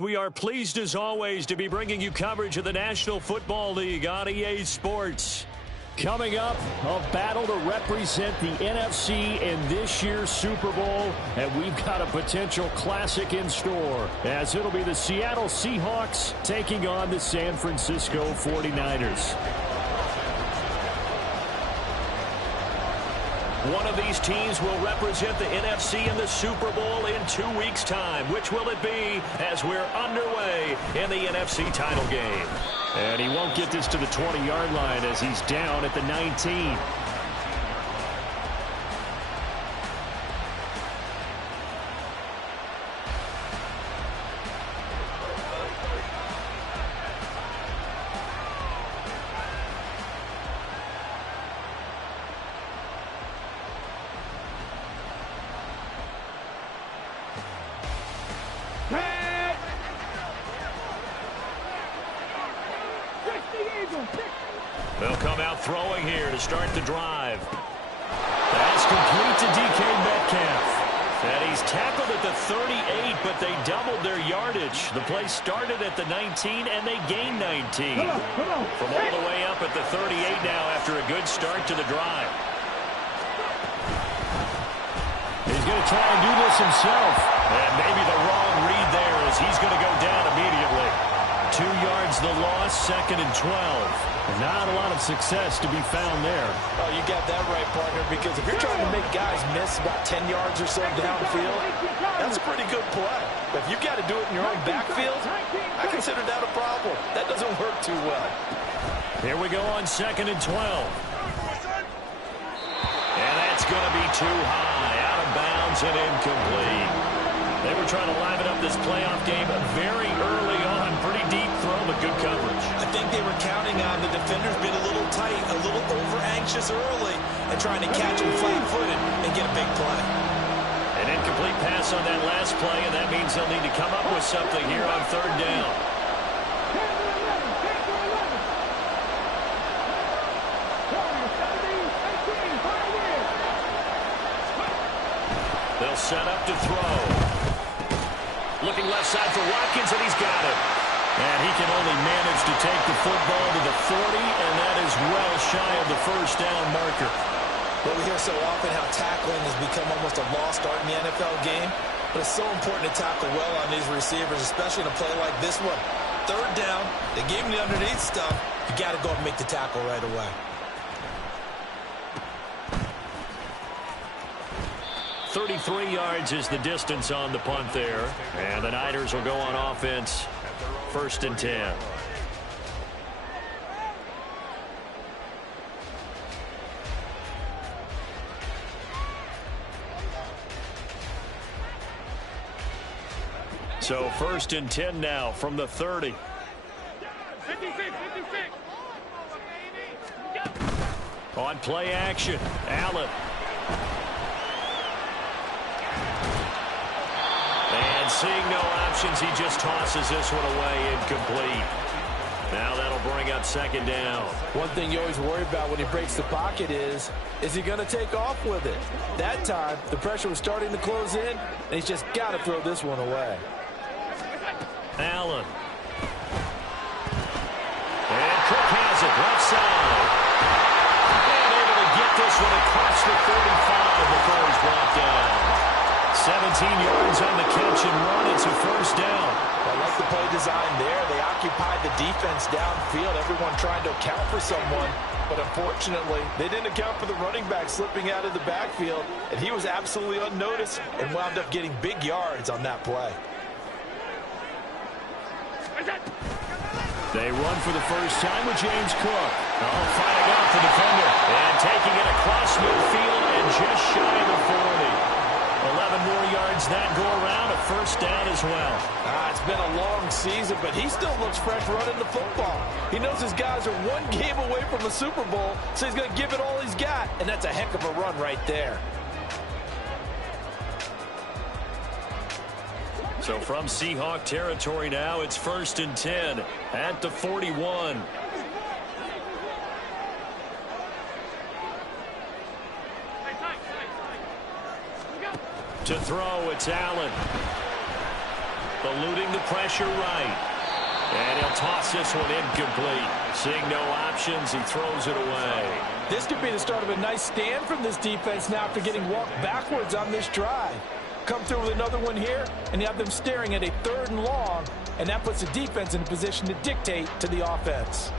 We are pleased as always to be bringing you coverage of the National Football League on EA Sports. Coming up, a battle to represent the NFC in this year's Super Bowl, and we've got a potential classic in store, as it'll be the Seattle Seahawks taking on the San Francisco 49ers. One of these teams will represent the NFC in the Super Bowl in 2 weeks' time. Which will it be as we're underway in the NFC title game? And he won't get this to the 20-yard line as he's down at the 19. They'll come out throwing here to start the drive. That's complete to DK Metcalf. And he's tackled at the 38, but they doubled their yardage. The play started at the 19, and they gained 19. From all the way up at the 38 now after a good start to the drive. He's going to try and do this himself. And maybe the wrong read there as he's going to go down immediately. 2 yards the loss, 2nd and 12. Not a lot of success to be found there. Oh, you got that right, partner, because if you're trying to make guys miss about 10 yards or so downfield, that's a pretty good play. But if you've got to do it in your own backfield, I consider that a problem. That doesn't work too well. Here we go on 2nd and 12. And that's going to be too high, out of bounds and incomplete. They were trying to liven up this playoff game very early on. Pretty deep throw, but good coverage. I think they were counting on the defenders being a little tight, a little over-anxious early, and trying to catch them flat-footed and get a big play. An incomplete pass on that last play, and that means they'll need to come up with something here on 3rd down. They'll set up to throw. Looking left side for Watkins, and he's got it. And he can only manage to take the football to the 40, and that is well shy of the 1st down marker. Well, we hear so often how tackling has become almost a lost art in the NFL game, but it's so important to tackle well on these receivers, especially in a play like this one. 3rd down, they gave him the underneath stuff. You got to go and make the tackle right away. 33 yards is the distance on the punt there. And the Niners will go on offense, 1st and 10. So 1st and 10 now from the 30. 56. On play action, Allen. And seeing no options, he just tosses this one away, incomplete. Now that'll bring up 2nd down. One thing you always worry about when he breaks the pocket is he going to take off with it? That time, the pressure was starting to close in, and he's just got to throw this one away. Allen. And Cook has it, left side. And able to get this one across the 45 before he's brought down. 17 yards on the catch and run. It's a 1st down. I like the play design there. They occupied the defense downfield, everyone trying to account for someone. But unfortunately, they didn't account for the running back slipping out of the backfield, and he was absolutely unnoticed and wound up getting big yards on that play. They run for the 1st time with James Cook. Oh, fighting off the defender. And taking it across midfield and just shy of the 40. 11 more yards that go around, a 1st down as well. It's been a long season, but he still looks fresh running the football. He knows his guys are 1 game away from the Super Bowl, so he's going to give it all he's got, and that's a heck of a run right there. So from Seahawk territory now, it's 1st and 10 at the 41. To throw, it's Allen. eluding the pressure right. And he'll toss this one incomplete. Seeing no options, he throws it away. This could be the start of a nice stand from this defense now after getting walked backwards on this drive. Come through with another one here, and you have them staring at a 3rd and long, and that puts the defense in a position to dictate to the offense.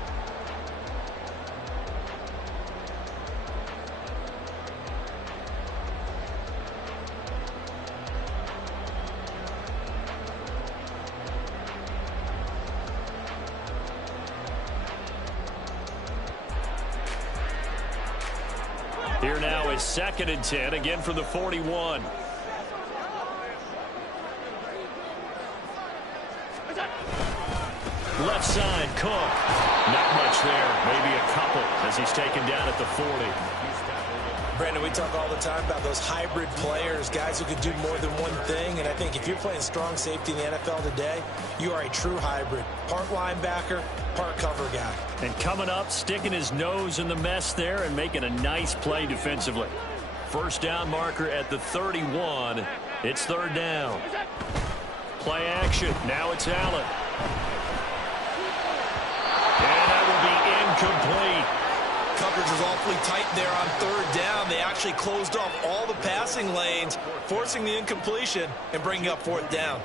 Here now is 2nd and 10, again from the 41. Left side, Cook. Not much there. Maybe a couple as he's taken down at the 40. Brandon, we talk all the time about those hybrid players, guys who can do more than one thing. And I think if you're playing strong safety in the NFL today, you are a true hybrid. Part linebacker, part cover guy. And coming up, sticking his nose in the mess there and making a nice play defensively. First down marker at the 31. It's 3rd down. Play action. Now it's Allen. And that will be incomplete. Coverage was awfully tight there on 3rd down. They actually closed off all the passing lanes, forcing the incompletion and bringing up 4th down.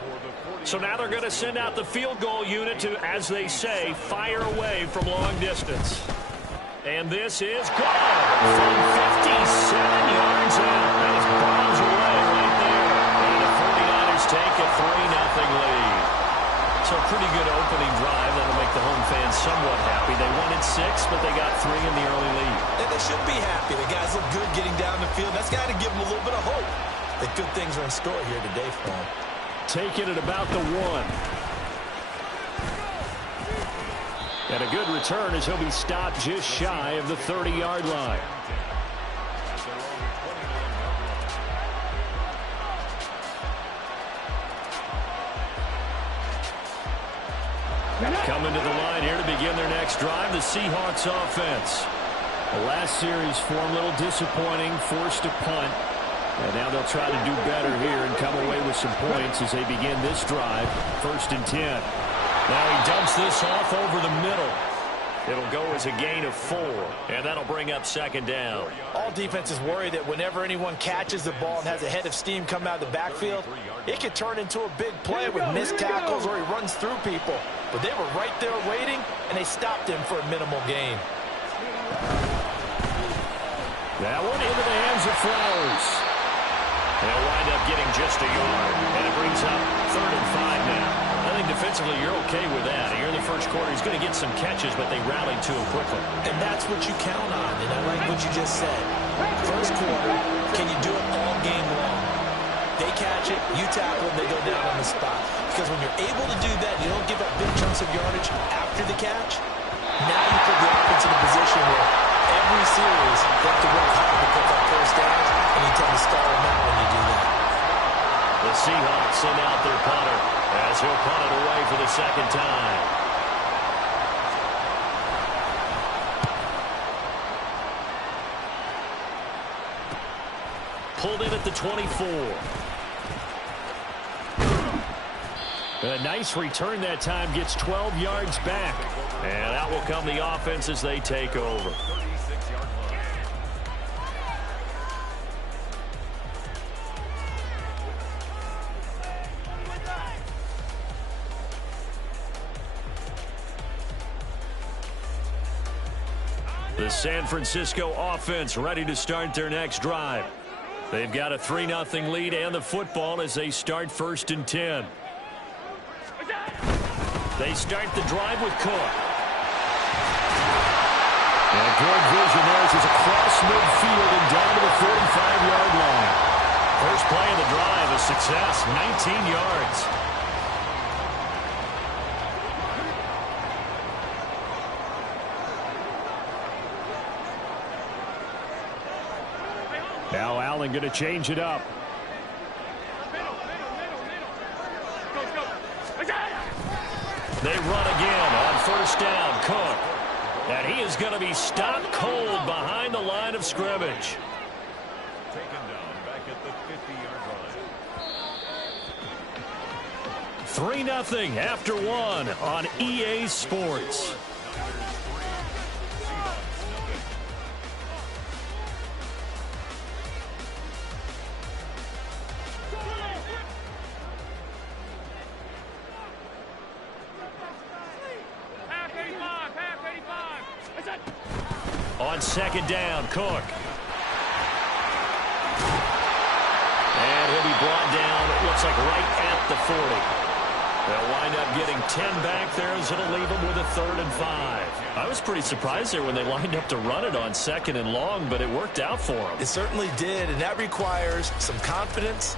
So now they're going to send out the field goal unit to, as they say, fire away from long distance. And this is good from 57 yards out. That is bombs away right there. And the 49ers take a 3-0 lead. So pretty good opening drive. That'll make the home fans somewhat happy. They wanted 6, but they got 3 in the early lead. And they should be happy. The guys look good getting down the field. That's got to give them a little bit of hope that good things are in store here today for them. Take it at about the 1. And a good return as he'll be stopped just shy of the 30-yard line. Coming to the line here to begin their next drive, the Seahawks offense. The last series form a little disappointing, forced a punt. And now they'll try to do better here and come away with some points as they begin this drive. 1st and 10. Now he dumps this off over the middle. It'll go as a gain of 4, and that'll bring up 2nd down. All defenses worry that whenever anyone catches the ball and has a head of steam come out of the backfield, it could turn into a big play with missed tackles or he runs through people. But they were right there waiting, and they stopped him for a minimal gain. That one into the hands of Flowers. They'll wind up getting just a yard, and it brings up 3rd and 5 now. I think defensively you're okay with that. Here in the first quarter, he's going to get some catches, but they rallied to him quickly. And that's what you count on, and I like what you just said. First quarter, can you do it all game long? They catch it, you tackle them, they go down on the spot. Because when you're able to do that, you don't give up big chunks of yardage after the catch. Now you put the offense in a position where every series they have to work hard to pick up first downs, and you tend to stall them out when you do that. The Seahawks send out their punter as he'll punt it away for the 2nd time. Pulled in at the 24. A nice return that time, gets 12 yards back. And out will come the offense as they take over. The San Francisco offense ready to start their next drive. They've got a 3-0 lead and the football as they start 1st and 10. They start the drive with Cook. And good vision there as he's across midfield and down to the 45-yard line. First play of the drive, a success, 19 yards. Now Allen going to change it up. They run again on 1st down. Cook. And he is going to be stopped cold behind the line of scrimmage. Taken down back at the 50-yard 3-0 after one on EA Sports. On second down, Cook. And he'll be brought down, it looks like right at the 40. They'll wind up getting 10 back there as it'll leave them with a 3rd and 5. I was pretty surprised there when they lined up to run it on 2nd and long, but it worked out for them. It certainly did, and that requires some confidence,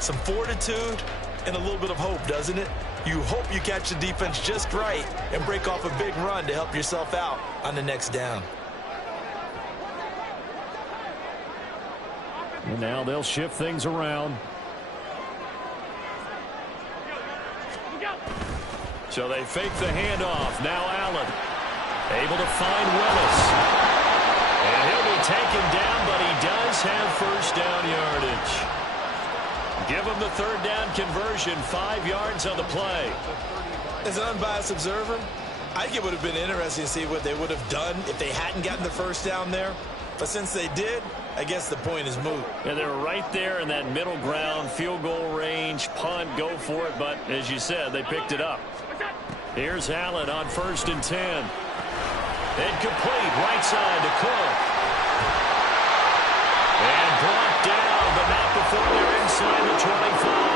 some fortitude, and a little bit of hope, doesn't it? You hope you catch the defense just right and break off a big run to help yourself out on the next down. And now they'll shift things around. So they fake the handoff. Now Allen able to find Willis. And he'll be taken down, but he does have first down yardage. Give him the 3rd down conversion, 5 yards on the play. As an unbiased observer, I think it would have been interesting to see what they would have done if they hadn't gotten the first down there. But since they did, I guess the point is moot. Yeah, they're right there in that middle ground, field goal range, punt, go for it. But as you said, they picked it up. Here's Allen on 1st and 10. Incomplete, right side to Cook. And brought down, but not before they're inside the 25.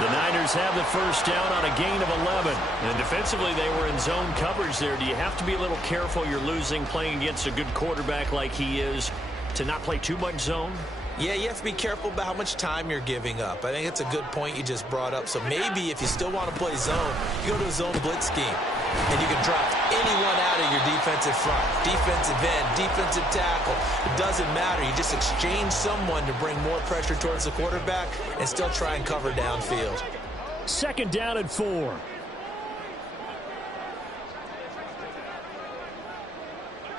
The Niners have the first down on a gain of 11. And defensively, they were in zone coverage there. Do you have to be a little careful? You're losing, playing against a good quarterback like he is, to not play too much zone? Yeah, you have to be careful about how much time you're giving up. I think it's a good point you just brought up. So maybe if you still want to play zone, you go to a zone blitz scheme. And you can drop anyone out of your defensive front. Defensive end, defensive tackle. It doesn't matter. You just exchange someone to bring more pressure towards the quarterback and still try and cover downfield. 2nd down and 4.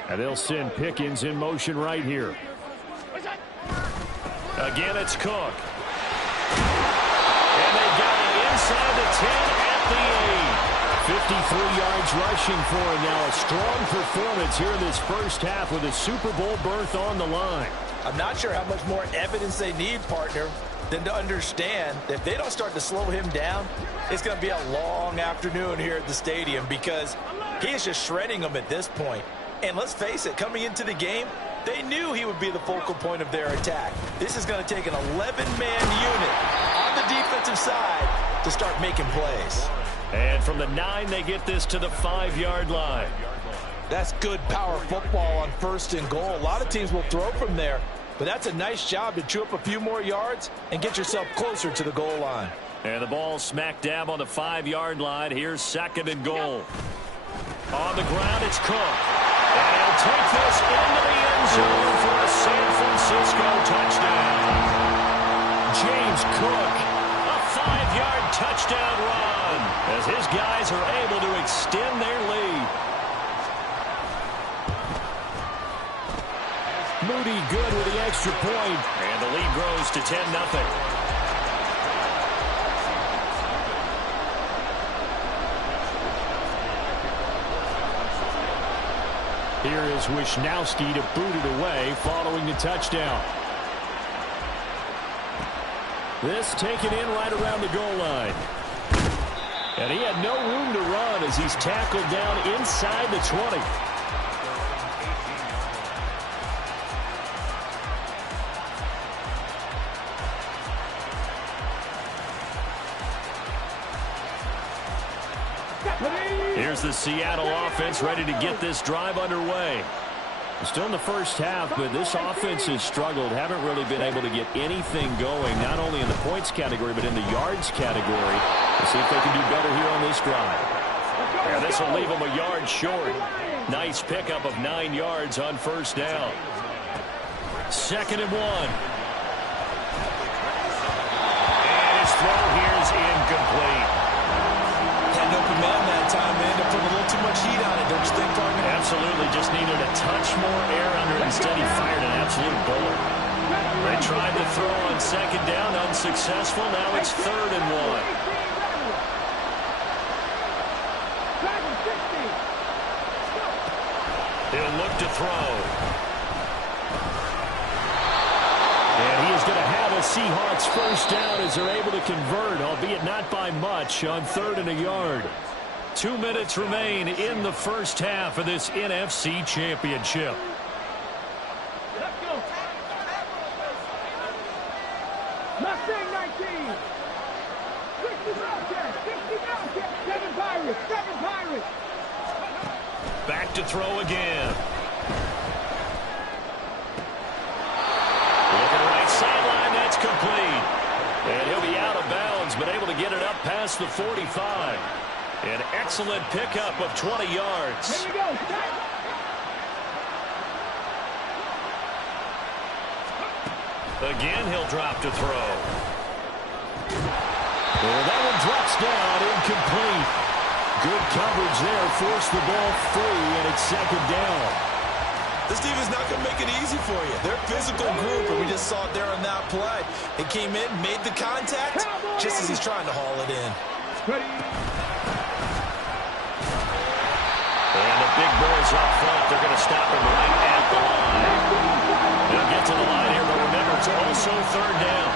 And they'll send Pickens in motion right here. Again, it's Cook. And they got it inside the 10 at the 8. 53 yards rushing for him now. A strong performance here in this first half with a Super Bowl berth on the line. I'm not sure how much more evidence they need, partner, than to understand that if they don't start to slow him down, it's going to be a long afternoon here at the stadium because he is just shredding them at this point. And let's face it, coming into the game, they knew he would be the focal point of their attack. This is going to take an 11-man unit on the defensive side to start making plays. And from the 9, they get this to the 5-yard line. That's good power football on 1st and goal. A lot of teams will throw from there, but that's a nice job to chew up a few more yards and get yourself closer to the goal line. And the ball smack dab on the 5-yard line. Here's 2nd and goal. On the ground, it's Cook. And he'll take this into the end zone for a San Francisco touchdown. James Cook, a 5-yard touchdown run as his guys are able to extend their lead. Moody good with the extra point, and the lead grows to 10-0. Here is Wisnowski to boot it away following the touchdown. This taken in right around the goal line. And he had no room to run as he's tackled down inside the 20. Here's the Seattle offense ready to get this drive underway. Still in the first half, but this offense has struggled. Haven't really been able to get anything going, not only in the points category, but in the yards category. Let's see if they can do better here on this drive. Yeah, this will leave them a yard short. Nice pickup of 9 yards on 1st down. 2nd and 1. And his throw here is incomplete. Had no command that time, man. They put a little too much heat on it, don't you think, partner? Absolutely. Just needed a touch more air under it. Instead, he fired an absolute bullet. They tried to throw on 2nd down, unsuccessful. Now it's 3rd and 1. He'll look to throw. And he is going to have a Seahawks first down as they're able to convert, albeit not by much, on 3rd and a yard. 2 minutes remain in the first half of this NFC Championship. Let's go. Mustang 19. 60 Bobcats. 60 Bobcats. 7 Pirates. 7 Pirates. Back to throw again. Sideline, that's complete. And he'll be out of bounds, but able to get it up past the 45. An excellent pickup of 20 yards. Here we go. Again, he'll drop to throw. Well, that one drops down, incomplete. Good coverage there, forced the ball free, and it's 2nd down. This defense is not going to make it easy for you. They're a physical group, and we just saw it there on that play. It came in, made the contact, just as he's trying to haul it in. And the big boys up front, they're going to stop him right at the line. They'll get to the line here, but remember, it's also 3rd down.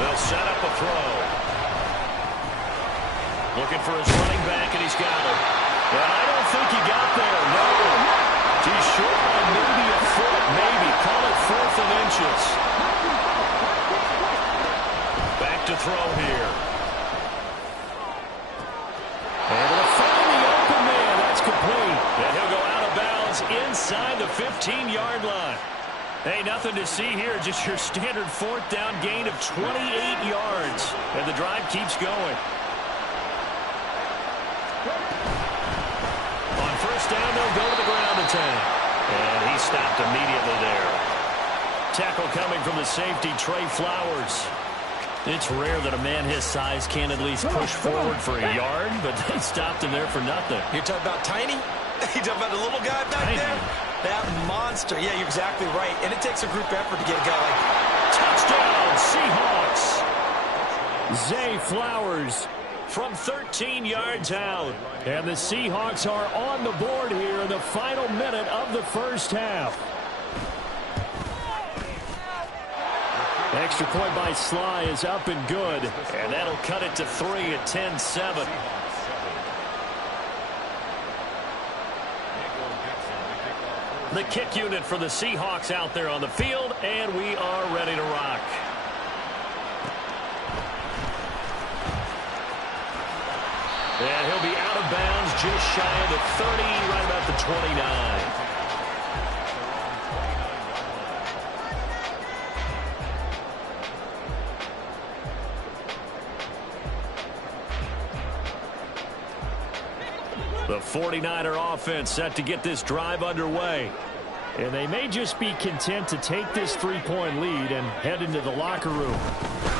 They'll set up a throw. Looking for his running back, and he's got him. And I don't think he got there, no. He's short by maybe a foot, maybe. Call it 4th and inches. Back to throw here. Able to find the open man. That's complete. And he'll go out of bounds inside the 15-yard line. Hey, nothing to see here. Just your standard 4th down gain of 28 yards. And the drive keeps going. On 1st down, they'll go to the ground attack. And he stopped immediately there. Tackle coming from the safety, Trey Flowers. It's rare that a man his size can at least push forward for a yard, but they stopped him there for nothing. You're talking about tiny? You're talking about the little guy back there? That monster. Yeah, you're exactly right. And it takes a group effort to get a guy like touchdown, Seahawks. Zay Flowers from 13 yards out. And the Seahawks are on the board here in the final minute of the first half. Extra point by Sly is up and good. And that'll cut it to 3 at 10-7. The kick unit for the Seahawks out there on the field, and we are ready to rock. And he'll be out of bounds just shy of the 30, right about the 29. The 49er offense set to get this drive underway. And they may just be content to take this 3-point lead and head into the locker room.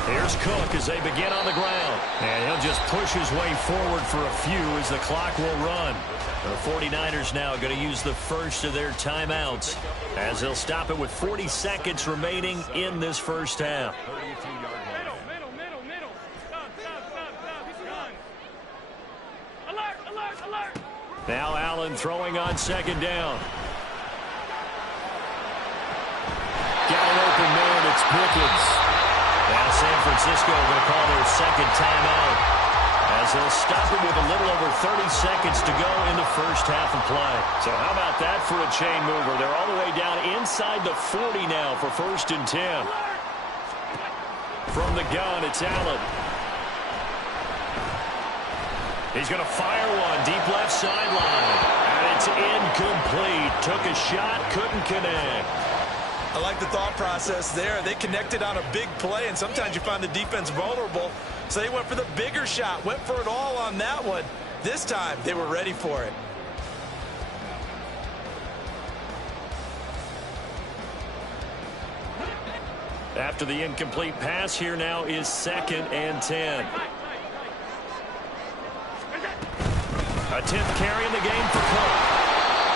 Here's Cook as they begin on the ground. And he'll just push his way forward for a few as the clock will run. The 49ers now going to use the first of their timeouts as they'll stop it with 40 seconds remaining in this first half. Middle. Stop. Alert. Now Allen throwing on 2nd down. Got an open man, it's Pickens. Now San Francisco going to call their 2nd timeout as they'll stop it with a little over 30 seconds to go in the first half of play. So how about that for a chain mover? They're all the way down inside the 40 now for 1st and 10. From the gun, it's Allen. He's going to fire one deep left sideline. And it's incomplete. Took a shot, couldn't connect. I like the thought process there. They connected on a big play, and sometimes you find the defense vulnerable. So they went for the bigger shot, went for it all on that one. This time, they were ready for it. After the incomplete pass, here now is 2nd and 10. A 10th carry in the game for Cook.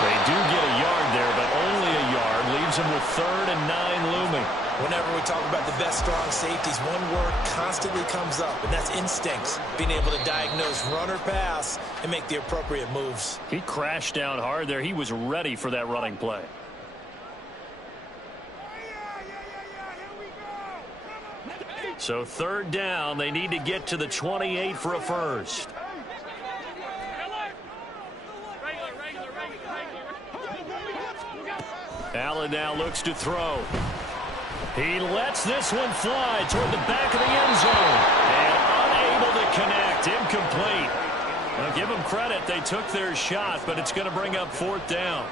They do get a yard there, but only a yard. Leaves him with 3rd and 9 looming. Whenever we talk about the best strong safeties, one word constantly comes up, and that's instincts. Being able to diagnose run or pass and make the appropriate moves. He crashed down hard there. He was ready for that running play. So 3rd down, they need to get to the 28 for a first. Allen now looks to throw. He lets this one fly toward the back of the end zone. And unable to connect. Incomplete. Now give them credit. They took their shot, but it's going to bring up 4th down.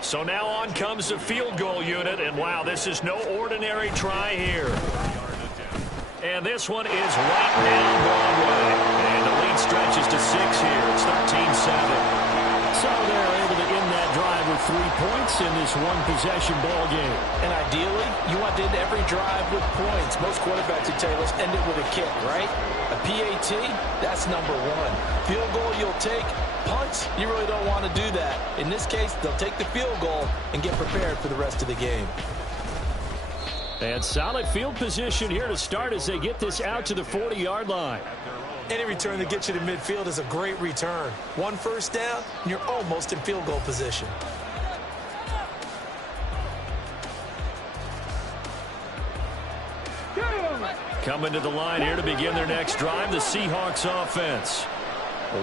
So now on comes the field goal unit. And wow, this is no ordinary try here. And this one is right down Broadway. And the lead stretches to 6 here. It's 13-7. So they're able to end that drive with 3 points in this one-possession ball game. And ideally, you want to end every drive with points. Most quarterbacks would tell you, let's end it with a kick, right? A PAT, that's number 1. Field goal you'll take. Punts, you really don't want to do that. In this case, they'll take the field goal and get prepared for the rest of the game. And solid field position here to start as they get this out to the 40-yard line. Any return that gets you to midfield is a great return. 1 first down, and you're almost in field goal position. Coming to the line here to begin their next drive, the Seahawks offense.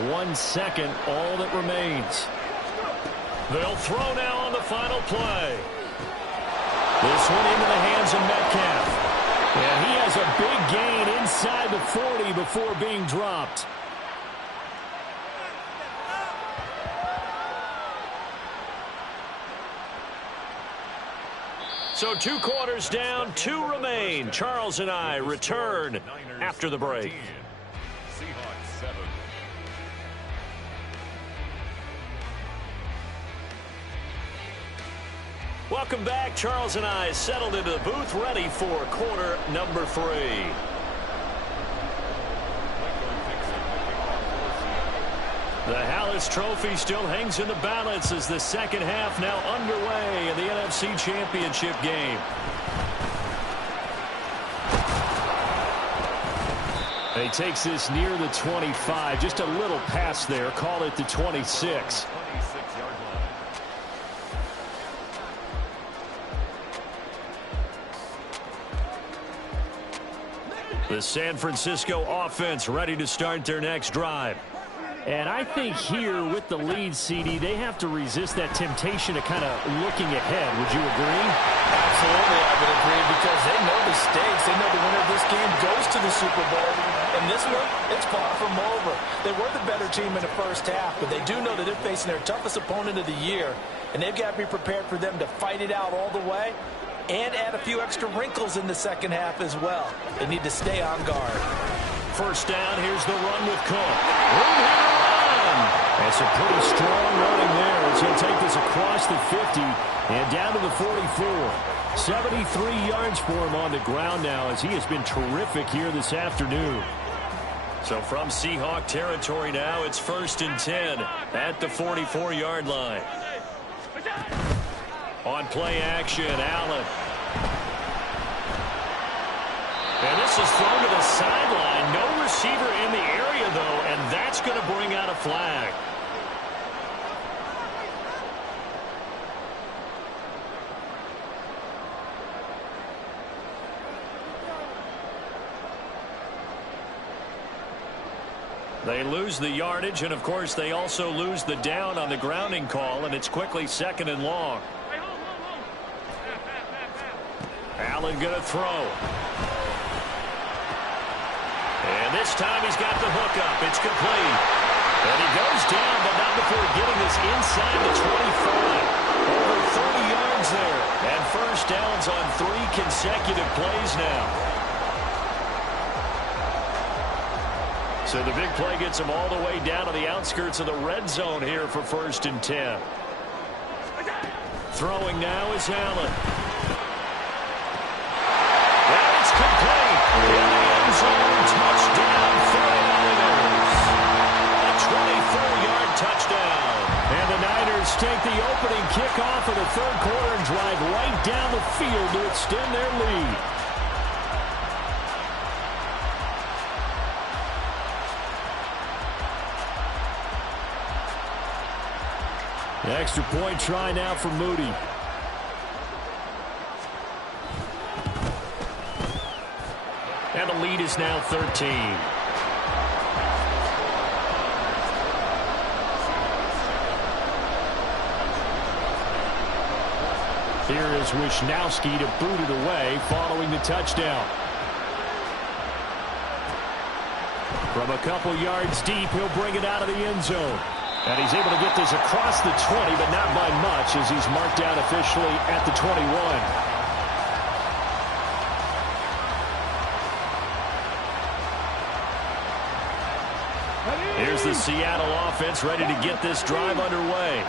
1 second, all that remains. They'll throw now on the final play. This one into the hands of Metcalf. And he has a big gain inside the 40 before being dropped. So 2 quarters down, 2 remain. Charles and I return after the break. Seahawks 7. Welcome back. Charles and I settled into the booth, ready for quarter number 3. The Hallis Trophy still hangs in the balance as the second half now underway in the NFC Championship game. He takes this near the 25, just a little pass there, call it the 26. The San Francisco offense ready to start their next drive. And I think here with the lead, CD, they have to resist that temptation of kind of looking ahead. Would you agree? Absolutely, I would agree, because they know the stakes. They know the winner of this game goes to the Super Bowl. And this one, it's far from over. They were the better team in the first half, but they do know that they're facing their toughest opponent of the year. And they've got to be prepared for them to fight it out all the way and add a few extra wrinkles in the second half as well. They need to stay on guard. First down, here's the run with Cook. Room here to run. That's a pretty strong running there as he'll take this across the 50 and down to the 44. 73 yards for him on the ground now as he has been terrific here this afternoon. So from Seahawk territory now, it's 1st and 10 at the 44-yard line. On play action, Allen. And this is thrown to the sideline. No receiver in the area, though, and that's going to bring out a flag. They lose the yardage, and, of course, they also lose the down on the grounding call, and it's quickly 2nd and long. Allen going to throw. And this time he's got the hook up. It's complete. And he goes down, but not before getting this inside the 25. Over 30 yards there. And first downs on 3 consecutive plays now. So the big play gets him all the way down to the outskirts of the red zone here for 1st and 10. Throwing now is Allen. And it's complete. In the end zone, touchdown, 49ers. A 24-yard touchdown. And the Niners take the opening kickoff of the third quarter and drive right down the field to extend their lead. The extra point try now for Moody. And the lead is now 13. Here is Wisnowski to boot it away following the touchdown. From a couple yards deep, he'll bring it out of the end zone. And he's able to get this across the 20, but not by much as he's marked down officially at the 21. Here's the Seattle offense ready to get this drive underway.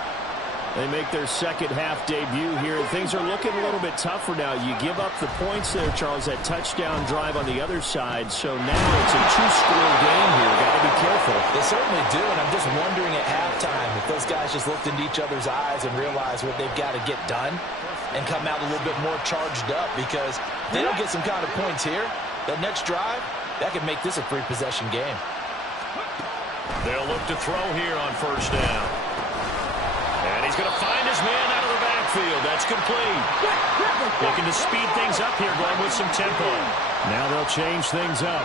They make their second half debut here. Things are looking a little bit tougher now. You give up the points there, Charles, that touchdown drive on the other side. So now it's a two-score game here. Got to be careful. They certainly do, and I'm just wondering at halftime if those guys just looked into each other's eyes and realized what they've got to get done and come out a little bit more charged up, because if they don't get some kind of points here, that next drive, that could make this a free-possession game. They'll look to throw here on first down. And he's going to find his man out of the backfield. That's complete. Looking to speed things up here, going with some tempo. Now they'll change things up.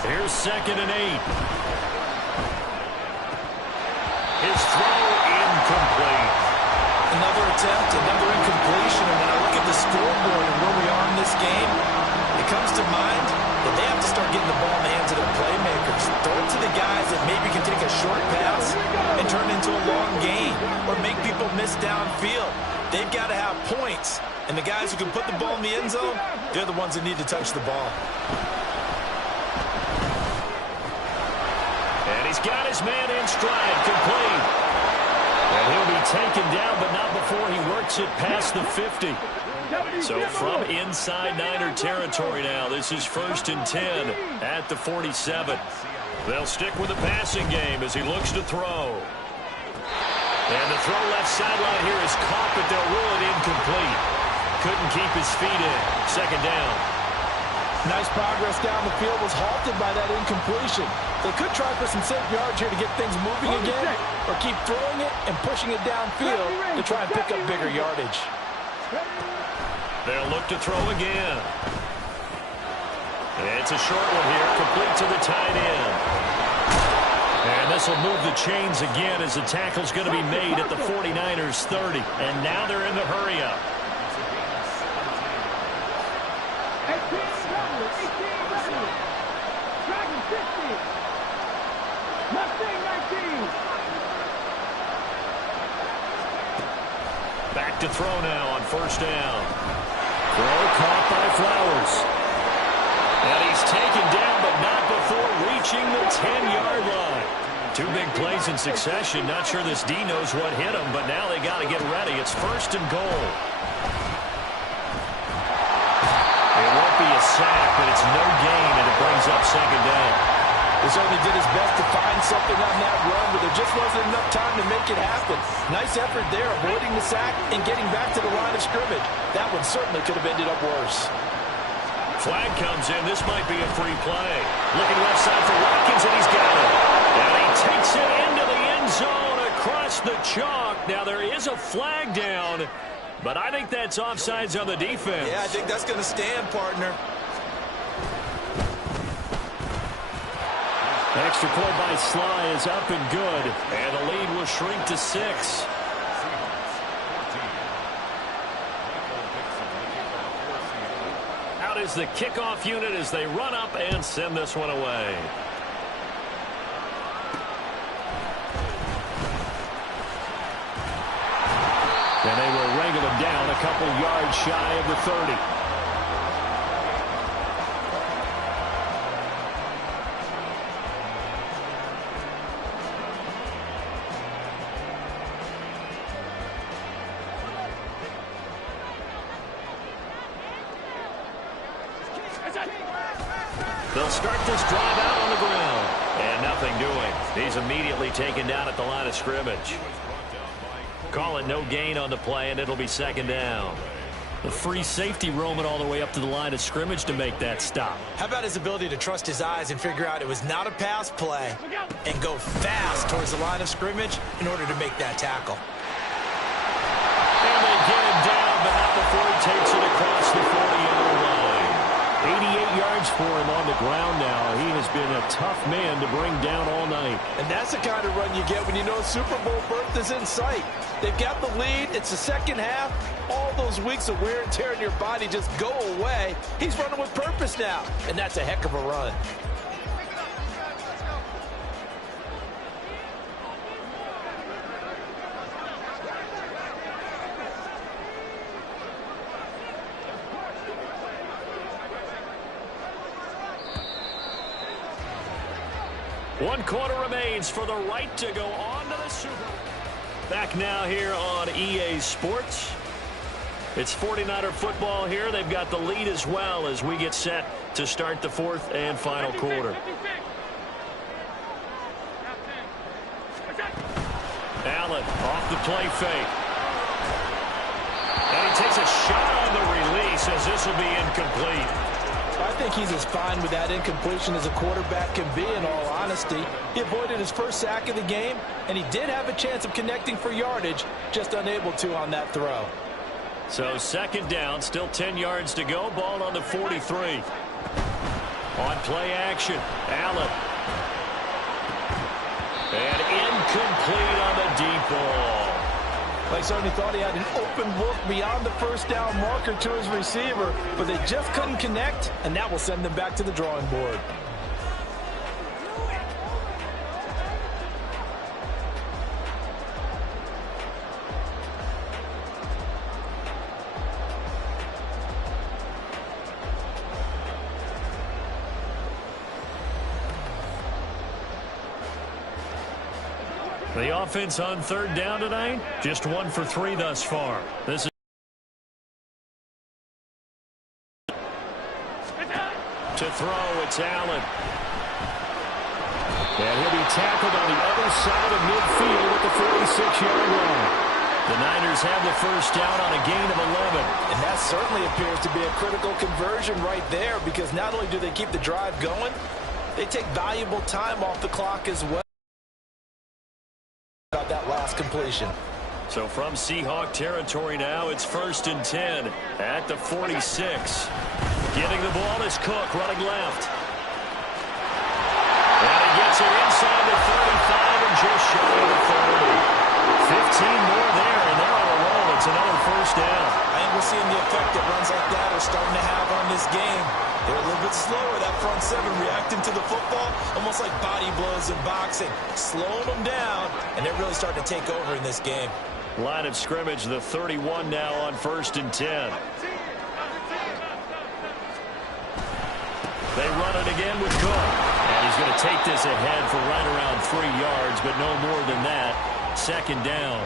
Here's 2nd and 8. His throw incomplete. Another attempt, another incompletion. And when I look at the scoreboard and where we are in this game, it comes to mind that they have to start getting the ball in the hands of their playmakers. Throw it to the guys that maybe can take a short pass and turn it into a long gain or make people miss downfield. They've got to have points. And the guys who can put the ball in the end zone, they're the ones that need to touch the ball. And he's got his man in stride, complete. And he'll be taken down, but not before he works it past the 50. So from inside Niner territory now, this is 1st and 10 at the 47. They'll stick with the passing game as he looks to throw. And the throw left sideline here is caught, but they'll rule it incomplete. Couldn't keep his feet in. 2nd down. Nice progress down the field was halted by that incompletion. They could try for some safe yards here to get things moving again, or keep throwing it and pushing it downfield to try and pick up bigger yardage. They'll look to throw again. It's a short one here, complete to the tight end. And this will move the chains again as the tackle's going to be made at the 49ers 30. And now they're in the hurry-up. 19. Back to throw now on first down. Throw caught by Flowers. And he's taken down, but not before reaching the 10-yard line. 2 big plays in succession. Not sure this D knows what hit him, but now they got to get ready. It's 1st and goal. It won't be a sack, but it's no gain, and it brings up 2nd down. He certainly did his best to find something on that run, but there just wasn't enough time to make it happen. Nice effort there, avoiding the sack and getting back to the line of scrimmage. That one certainly could have ended up worse. Flag comes in. This might be a free play. Looking left side for Watkins, and he's got it. And he takes it into the end zone across the chalk. Now, there is a flag down, but I think that's offsides on the defense. Yeah, I think that's going to stand, partner. Extra point by Sly is up and good. And the lead will shrink to 6. Out is the kickoff unit as they run up and send this one away. And they will wrangle him down a couple yards shy of the 30. They'll start this drive out on the ground. And nothing doing. He's immediately taken down at the line of scrimmage. call it no gain on the play, and it'll be second down. The free safety roaming all the way up to the line of scrimmage to make that stop. How about his ability to trust his eyes and figure out it was not a pass play and go fast towards the line of scrimmage in order to make that tackle. And they get him down, but not before he takes it across the 40-yard line. 88 yards for him on the ground now. He has been a tough man to bring down all night. And that's the kind of run you get when you know Super Bowl berth is in sight. They've got the lead. It's the second half. All those weeks of wear and tear in your body just go away. He's running with purpose now, and that's a heck of a run. One quarter remains for the right to go on to the Super Bowl. Back now here on EA Sports. It's 49er football here. They've got the lead as well as we get set to start the fourth and final quarter. Allen off the play fake. And he takes a shot on the release as this will be incomplete. I think he's as fine with that incompletion as a quarterback can be, in all honesty. He avoided his first sack of the game, and he did have a chance of connecting for yardage, just unable to on that throw. So second down, still 10 yards to go. Ball on the 43. On play action, Allen. And incomplete on the deep ball. Like Sony thought he had an open look beyond the first down marker to his receiver, but they just couldn't connect, and that will send them back to the drawing board. The offense on third down tonight, just 1 for 3 thus far. This is to throw. It's Allen. And he'll be tackled on the other side of midfield at the 46-yard line. The Niners have the first down on a gain of 11. And that certainly appears to be a critical conversion right there, because not only do they keep the drive going, they take valuable time off the clock as well. About that last completion. So from Seahawk territory now, it's 1st and 10 at the 46. Getting the ball is Cook running left. And he gets it inside the 35 and just shy of the 30. 15 more there, and they're on a roll. It's another first down. I think we're seeing the effect that runs like that are starting to have on this game. They're a little bit slower, that front seven, reacting to the football, almost like body blows in boxing, slowing them down, and they're really starting to take over in this game. Line of scrimmage, the 31 now on 1st and 10. They run it again with Cook. And he's going to take this ahead for right around 3 yards, but no more than that. Second down.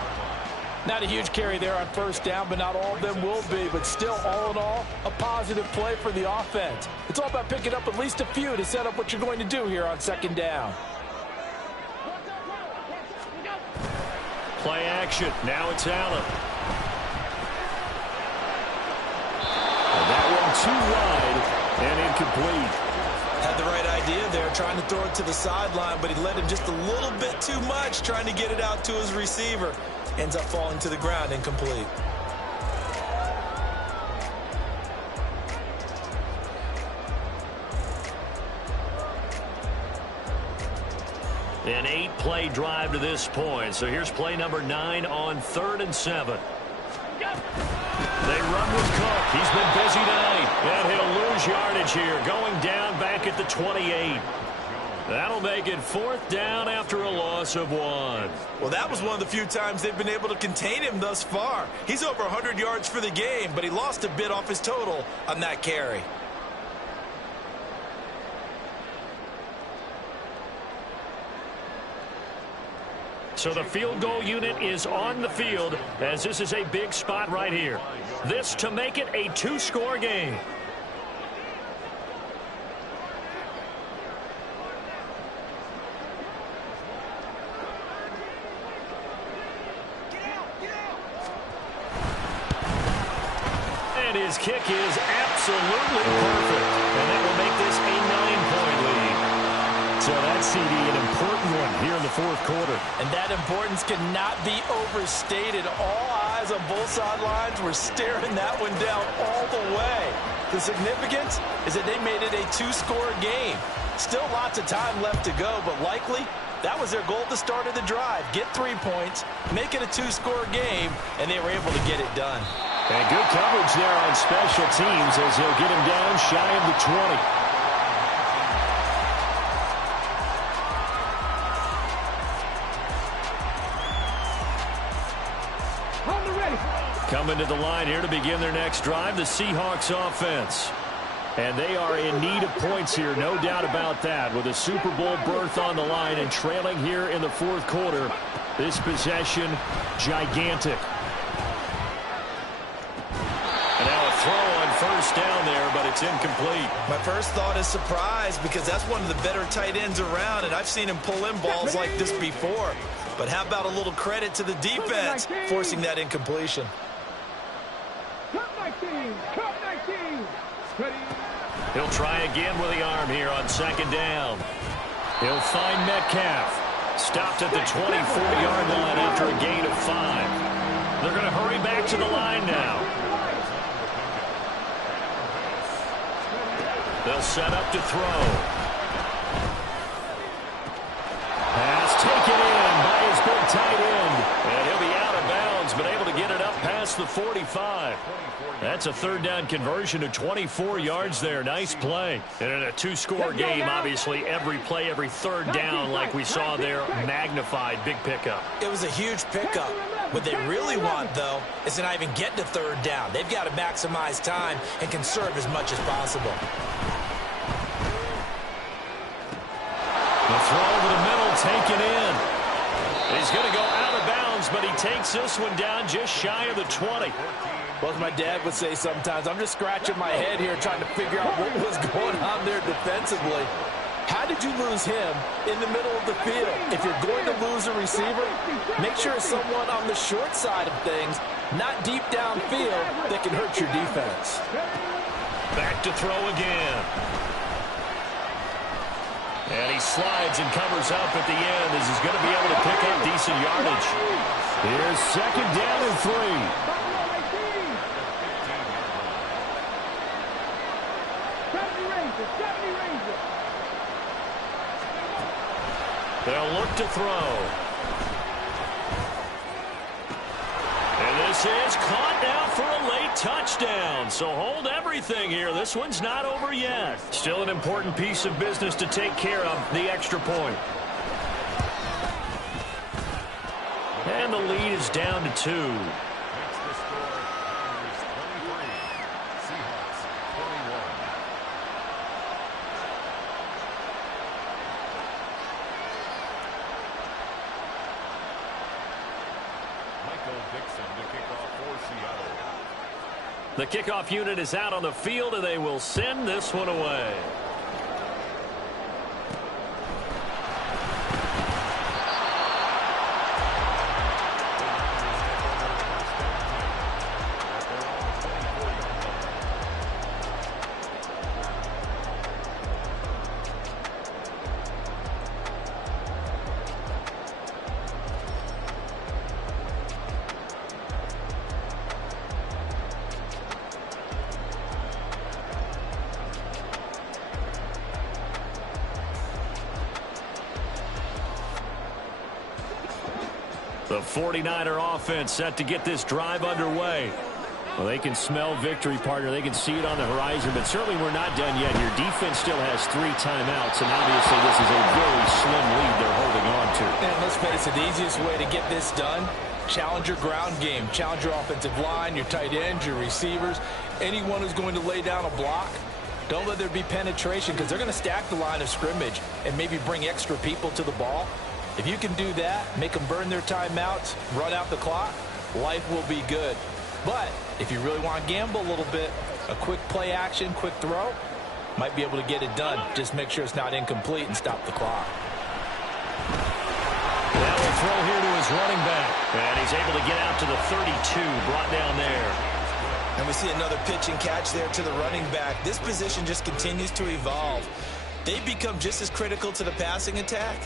Not a huge carry there on first down, but not all of them will be. But still, all in all, a positive play for the offense. It's all about picking up at least a few to set up what you're going to do here on second down. Play action. Now it's Allen. And that one too wide and incomplete. Had the right idea there, trying to throw it to the sideline, but he led him just a little bit too much, trying to get it out to his receiver. Ends up falling to the ground, incomplete. An 8-play drive to this point. So here's play number 9 on 3rd and 7. They run with Cook. He's been busy tonight. And he'll lose yardage here. Going down back at the 28. That'll make it 4th down after a loss of 1. Well, that was one of the few times they've been able to contain him thus far. He's over 100 yards for the game, but he lost a bit off his total on that carry. So the field goal unit is on the field as this is a big spot right here. This to make it a 2-score game. And his kick is absolutely perfect. And that will make this a 9-point lead. So that CD, an important one here in the fourth quarter. And that importance cannot be overstated. All eyes on both sidelines were staring that one down all the way. The significance is that they made it a 2-score game. Still lots of time left to go, but likely that was their goal at the start of the drive. Get 3 points, make it a 2-score game, and they were able to get it done. And good coverage there on special teams as they'll get him down shy of the 20. Coming to the line here to begin their next drive, the Seahawks offense. And they are in need of points here, no doubt about that. With a Super Bowl berth on the line and trailing here in the fourth quarter, this possession, gigantic. And now a throw on first down there, but it's incomplete. My first thought is surprise because that's one of the better tight ends around, and I've seen him pull in balls like this before. But how about a little credit to the defense forcing that incompletion? He'll try again with the arm here on second down. He'll find Metcalf. Stopped at the 24-yard line after a gain of 5. They're going to hurry back to the line now. They'll set up to throw. Pass taken in by his big tight end. And he'll be out of bounds, but able to get it up past the 45. That's a third down conversion of 24 yards there. Nice play. And in a 2-score game, obviously, every play, every third down, like we saw there, magnified. Big pickup. It was a huge pickup. What they really want, though, is to not even get to third down. They've got to maximize time and conserve as much as possible. The throw over the middle taken in. He's going to go out of bounds, but he takes this one down just shy of the 20. Well, as my dad would say sometimes, I'm just scratching my head here trying to figure out what was going on there defensively. How did you lose him in the middle of the field? If you're going to lose a receiver, make sure it's someone on the short side of things, not deep downfield, that can hurt your defense. Back to throw again. And he slides and covers up at the end as he's going to be able to pick up decent yardage. Here's second down and 3. They'll look to throw. And this is caught now for a late touchdown. So hold everything here. This one's not over yet. Still an important piece of business to take care of, the extra point. And the lead is down to 2. The kickoff unit is out on the field, and they will send this one away. The 49er offense set to get this drive underway. Well, they can smell victory, partner. They can see it on the horizon, but certainly we're not done yet here. Defense still has 3 timeouts, and obviously this is a very slim lead they're holding on to. And let's face it, the easiest way to get this done, challenge your ground game. Challenge your offensive line, your tight ends, your receivers, anyone who's going to lay down a block. Don't let there be penetration because they're going to stack the line of scrimmage and maybe bring extra people to the ball. If you can do that, make them burn their timeouts, run out the clock, life will be good. But if you really want to gamble a little bit, a quick play action, quick throw, might be able to get it done. Just make sure it's not incomplete and stop the clock. Now a throw here to his running back. And he's able to get out to the 32, brought down there. And we see another pitch and catch there to the running back. This position just continues to evolve. They become just as critical to the passing attack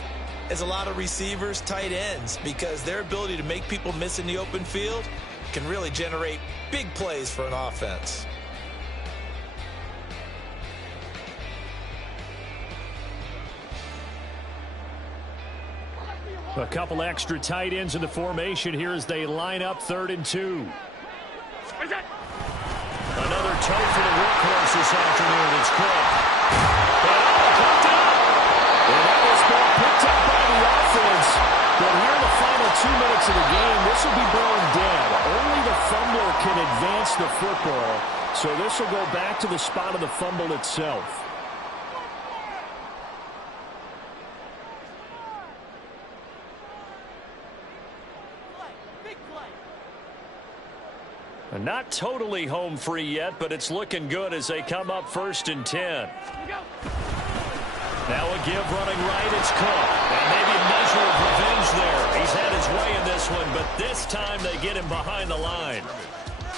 as a lot of receivers, tight ends, because their ability to make people miss in the open field can really generate big plays for an offense. A couple extra tight ends in the formation here as they line up 3rd and 2. Another toe for the workhorse this afternoon. It's Cook. And that was ball picked up by the offense. But here in the final 2 minutes of the game, this will be blown dead. Only the fumbler can advance the football. So this will go back to the spot of the fumble itself. Not totally home free yet, but it's looking good as they come up 1st and 10. Now a give running right, it's Cook. And maybe a measure of revenge there. He's had his way in this one, but this time they get him behind the line.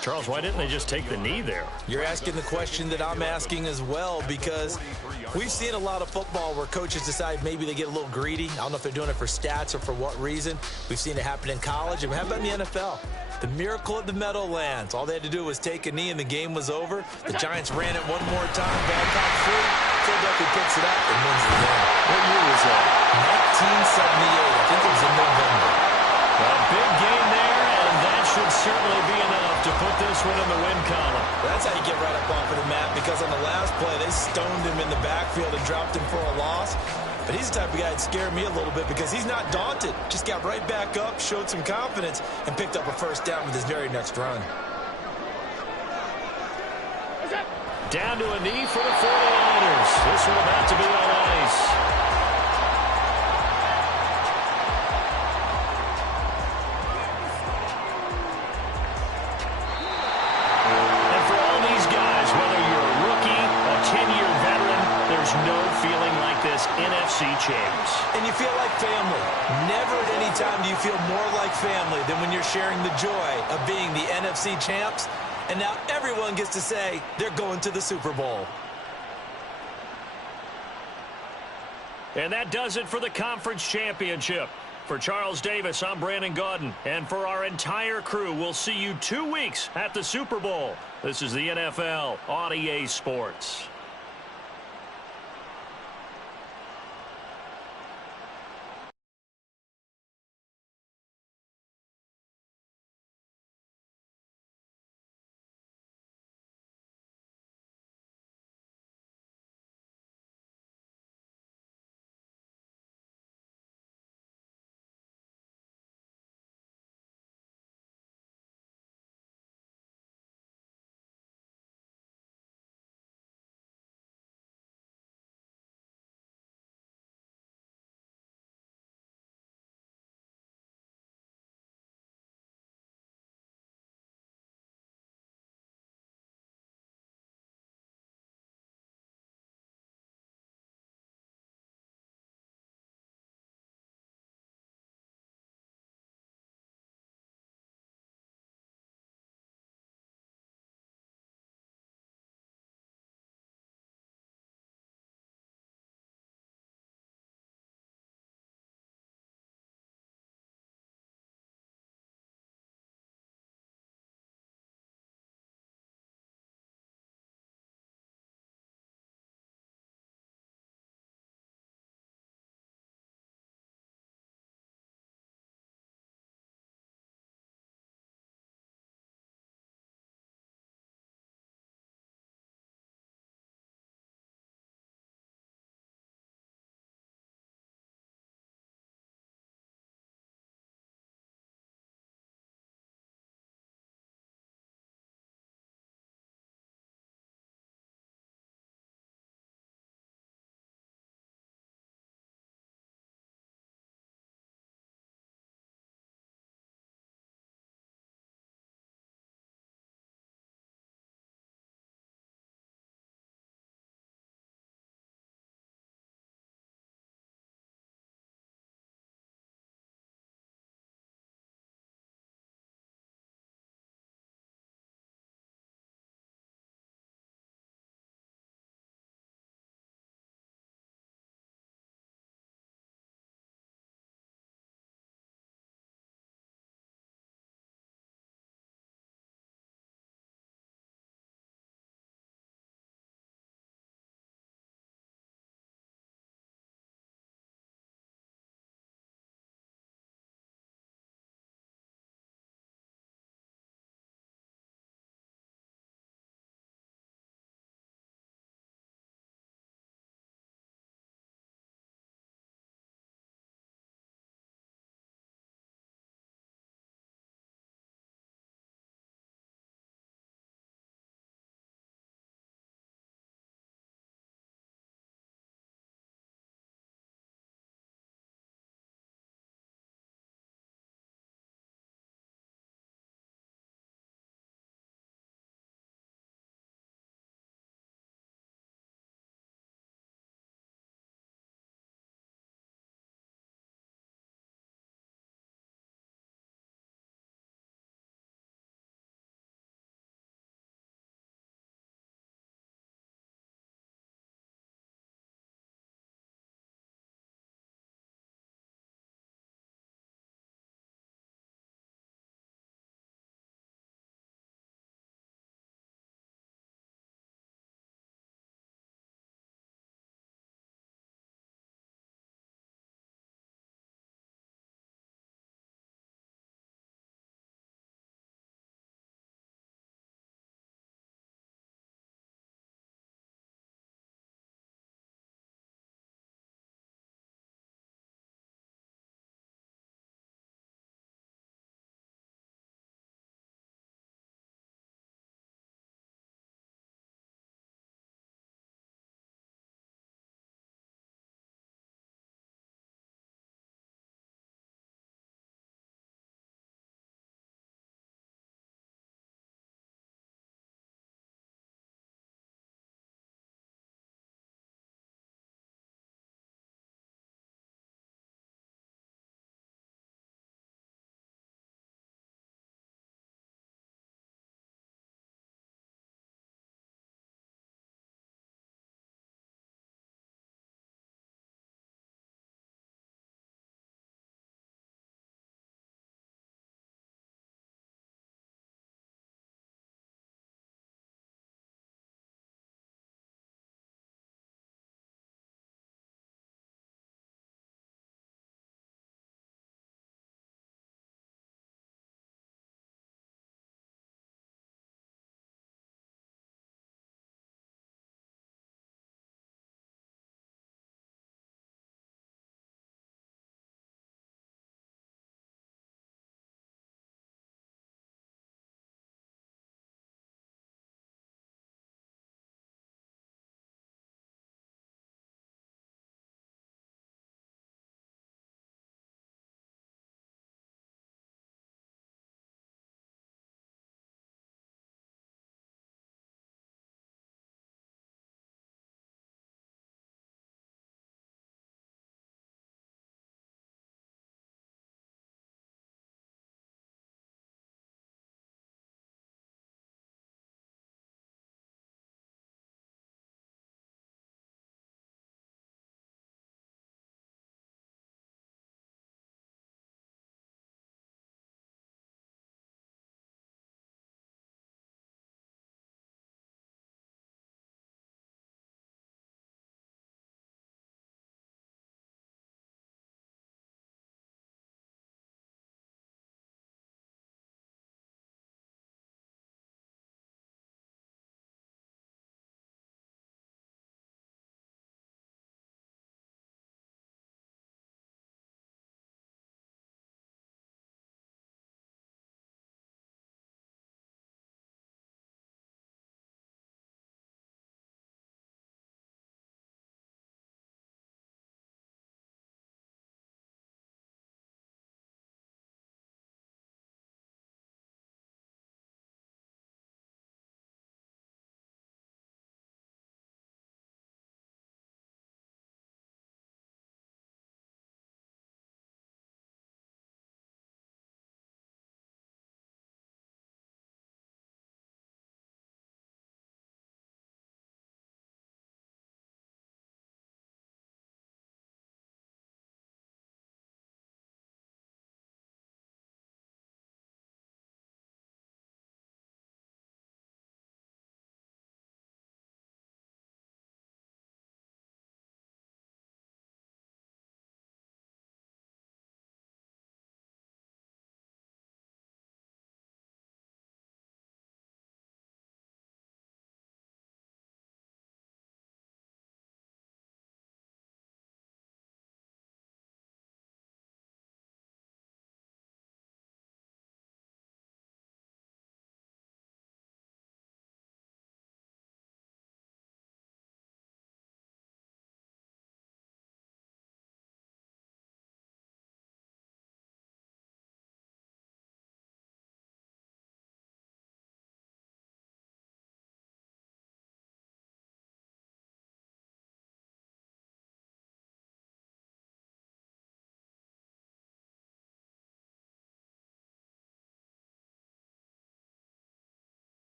Charles, why didn't they just take the knee there? You're asking the question that I'm asking as well, because we've seen a lot of football where coaches decide maybe they get a little greedy. I don't know if they're doing it for stats or for what reason. We've seen it happen in college, and how about in the NFL? The miracle at the Meadowlands. All they had to do was take a knee, and the game was over. The Giants ran it one more time. Ball caught free. Philadelphia picks it up and wins the game. What year was that? 1978. I think it was in November. A big game there, and that should certainly be enough to put this one in the win column. That's how you get right up off of the mat, because on the last play, they stoned him in the backfield and dropped him for a loss. But he's the type of guy that scared me a little bit because he's not daunted. Just got right back up, showed some confidence, and picked up a 1st down with his very next run. Down to a knee for the 49ers. This one about to be on ice. NFC champs. And you feel like family. Never at any time do you feel more like family than when you're sharing the joy of being the NFC champs. And now everyone gets to say they're going to the Super Bowl. And that does it for the conference championship. For Charles Davis, I'm Brandon Gaudin. And for our entire crew, we'll see you 2 weeks at the Super Bowl. This is the NFL on EA Sports.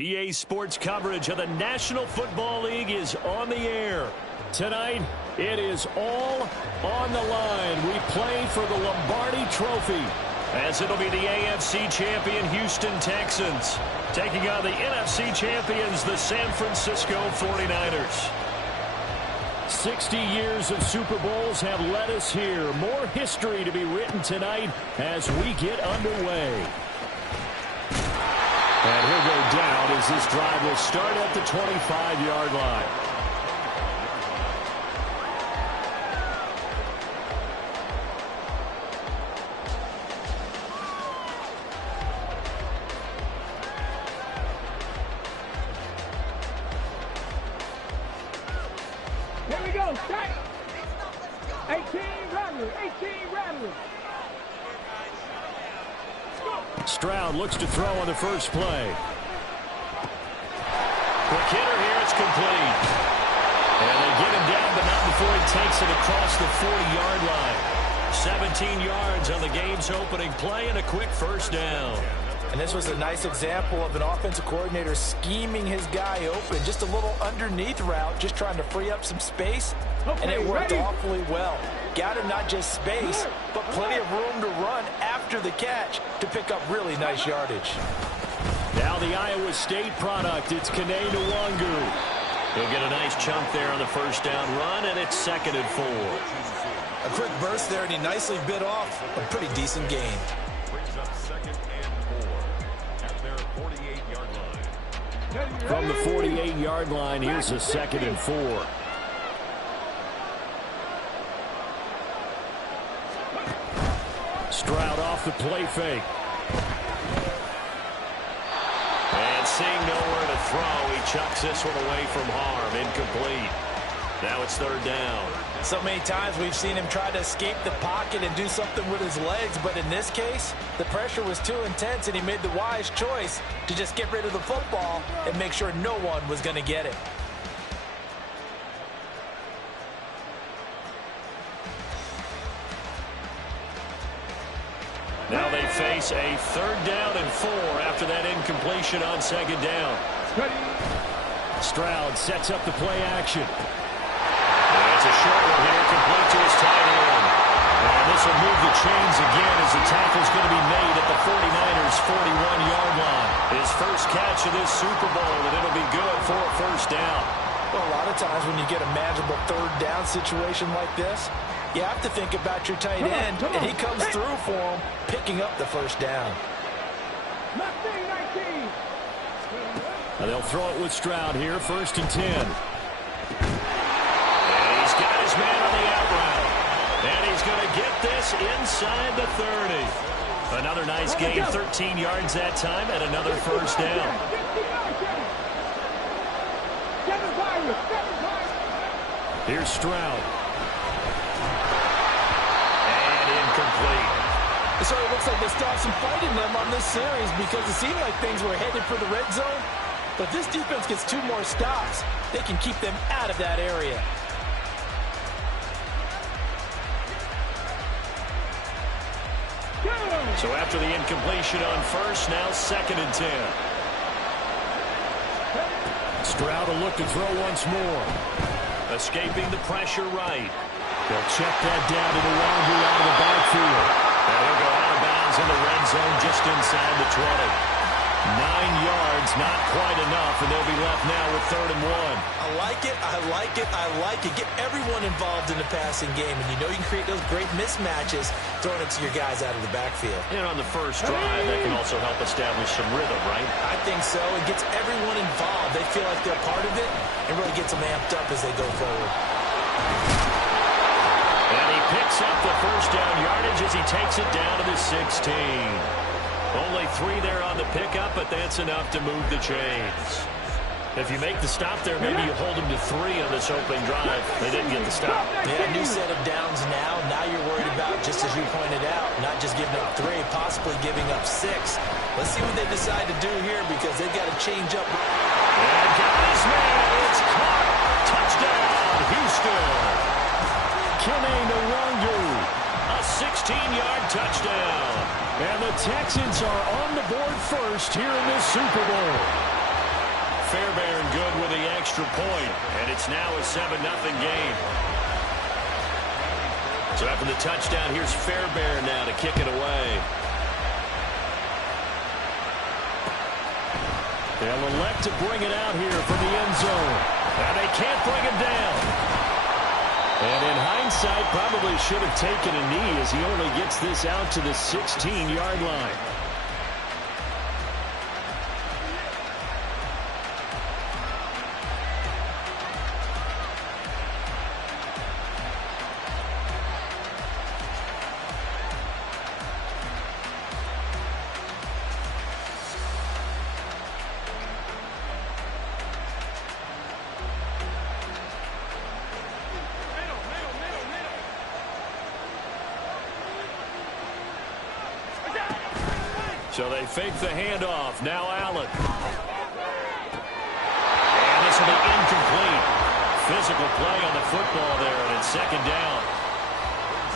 EA Sports coverage of the National Football League is on the air. Tonight, it is all on the line. We play for the Lombardi Trophy, as it'll be the AFC champion Houston Texans taking on the NFC champions, the San Francisco 49ers. 60 years of Super Bowls have led us here. More history to be written tonight as we get underway. And he'll go down as this drive will start at the 25-yard line. Here we go. Start. 18 Rattlers. 18 Rattlers. Stroud looks to throw on the first play. Quick hitter here. It's complete. And they get him down, but not before he takes it across the 40-yard line. 17 yards on the game's opening play and a quick first down. And this was a nice example of an offensive coordinator scheming his guy open. Just a little underneath route, just trying to free up some space. And it worked awfully well. Got him not just space, but plenty of room to run after the catch to pick up really nice yardage. Now the Iowa State product, it's Kene Nwangu. He'll get a nice chunk there on the first down run, and it's 2nd and 4. A quick burst there, and he nicely bit off a pretty decent gain. Brings up 2nd and 4 at their 48-yard line. From the 48-yard line, here's a 2nd and 4. Stroud off the play fake. And seeing nowhere to throw, he chucks this one away from harm. Incomplete. Now it's 3rd down. So many times we've seen him try to escape the pocket and do something with his legs, but in this case, the pressure was too intense and he made the wise choice to just get rid of the football and make sure no one was going to get it. Now they face a 3rd down and 4 after that incompletion on 2nd down. Stroud sets up the play action. And it's a short one here, complete to his tight end. And this will move the chains again as the tackle's going to be made at the 49ers' 41-yard line. His first catch of this Super Bowl, and it'll be good for a first down. Well, a lot of times when you get a manageable 3rd down situation like this, you have to think about your tight end, and he comes through for him, picking up the first down. And they'll throw it with Stroud here, 1st and 10. And he's got his man on the out route. And he's going to get this inside the 30. Another nice gain, 13 yards that time, and another first down. Here's Stroud. Incomplete. So it looks like they stopped some fight in them on this series because it seemed like things were headed for the red zone. But this defense gets 2 more stops. They can keep them out of that area. So after the incompletion on first, now 2nd and 10. Stroud will look to throw once more. Escaping the pressure right. They'll check that down to Nwangu out of the backfield. And he'll go out of bounds in the red zone just inside the 20. 9 yards, not quite enough, and they'll be left now with 3rd and 1. I like it, I like it, I like it. Get everyone involved in the passing game, and you know you can create those great mismatches throwing it to your guys out of the backfield. And on the first drive, that can also help establish some rhythm, right? I think so. It gets everyone involved. They feel like they're part of it and really gets them amped up as they go forward. And he picks up the first down yardage as he takes it down to the 16. Only 3 there on the pickup, but that's enough to move the chains. If you make the stop there, maybe you hold them to 3 on this opening drive. They didn't get the stop. Yeah, new set of downs now. Now you're worried about, just as you pointed out, not just giving up 3, possibly giving up 6. Let's see what they decide to do here because they've got to change up. And got his man. It's caught. Touchdown, Houston. Kene Nwangu, a 16-yard touchdown. And the Texans are on the board first here in this Super Bowl. Fairbairn good with the extra point, and it's now a 7-0 game. So after the touchdown, here's Fairbairn now to kick it away. They'll elect to bring it out here from the end zone. And they can't bring him down. And in hindsight, probably should have taken a knee as he only gets this out to the 16-yard line. So they fake the handoff. Now Allen. And this will be incomplete. Physical play on the football there, and it's second down.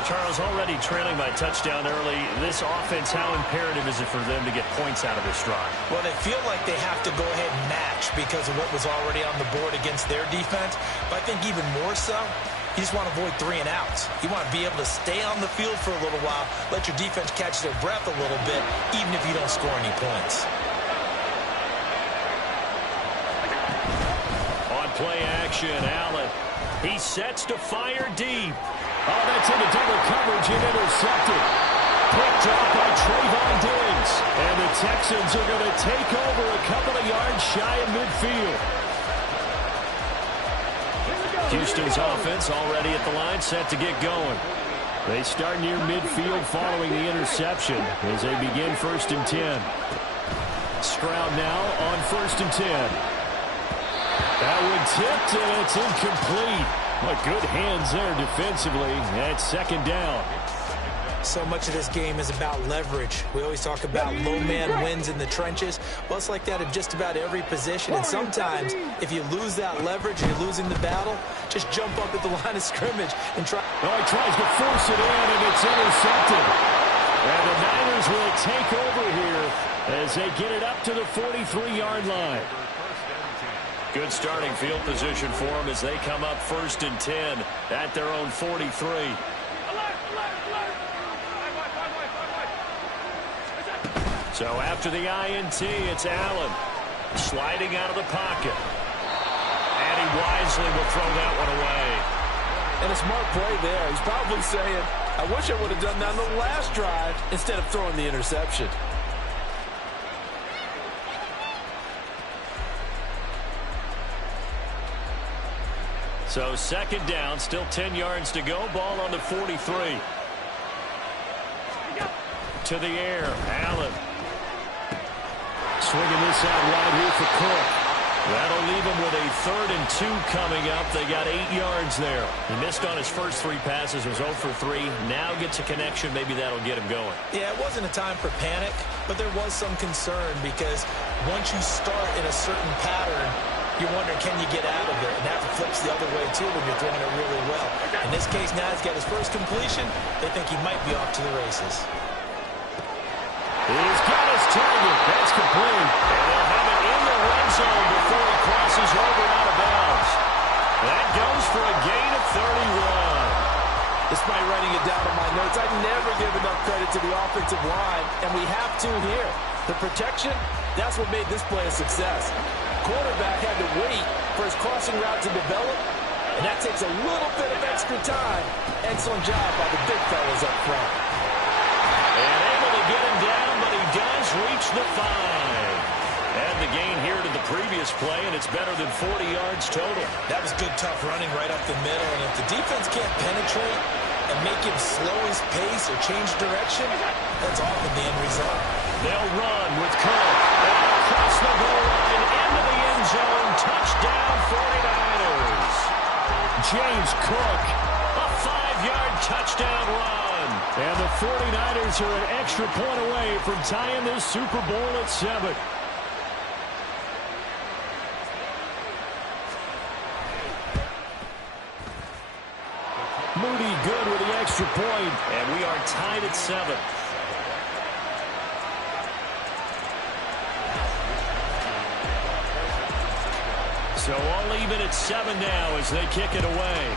Charles, already trailing by touchdown early. This offense, how imperative is it for them to get points out of this drive? Well, they feel like they have to go ahead and match because of what was already on the board against their defense. But I think even more so, you just want to avoid 3 and outs. You want to be able to stay on the field for a little while, let your defense catch their breath a little bit, even if you don't score any points. On play action, Allen. He sets to fire deep. Oh, that's into double coverage and intercepted. Picked up by Trayvon Diggs. And the Texans are going to take over a couple of yards shy of midfield. Houston's offense already at the line, set to get going. They start near midfield following the interception as they begin 1st and 10. Stroud now on 1st and 10. That one tipped, and it's incomplete. But good hands there defensively. That's 2nd down. So much of this game is about leverage. We always talk about low man wins in the trenches. Well, it's like that in just about every position. And sometimes, if you lose that leverage and you're losing the battle, just jump up at the line of scrimmage and try. Oh, he tries to force it in, and it's intercepted. And the Niners will take over here as they get it up to the 43-yard line. Good starting field position for them as they come up 1st and 10 at their own 43. So after the INT, it's Allen sliding out of the pocket. And he wisely will throw that one away. And a smart play there. He's probably saying, I wish I would have done that on the last drive instead of throwing the interception. So 2nd down, still 10 yards to go. Ball on the 43. To the air, Allen. Swinging this out wide here for Cook. That'll leave him with a 3rd and 2 coming up. They got 8 yards there. He missed on his first 3 passes, was 0 for 3. Now gets a connection. Maybe that'll get him going. Yeah, it wasn't a time for panic, but there was some concern because once you start in a certain pattern, you're wondering, can you get out of it? And that flips the other way, too, when you're throwing it really well. In this case, now he's got his first completion. They think he might be off to the races. He's got his target. That's complete. And they'll have it in the red zone before he crosses over out of bounds. That goes for a gain of 31. Despite writing it down on my notes, I never give enough credit to the offensive line, and we have to here. The protection, that's what made this play a success. Quarterback had to wait for his crossing route to develop, and that takes a little bit of extra time. Excellent job by the big fellas up front. And able to get him down, but he does reach the 5. And the gain here to the previous play, and it's better than 40 yards total. That was good, tough running right up the middle, and if the defense can't penetrate and make him slow his pace or change direction, that's often the end result. They'll run with Cook. And across the goal line, into the end zone. Touchdown, 49ers. James Cook, a 5-yard touchdown run. And the 49ers are an extra point away from tying this Super Bowl at 7. Moody good with the extra point, and we are tied at 7. So all even at 7 now as they kick it away.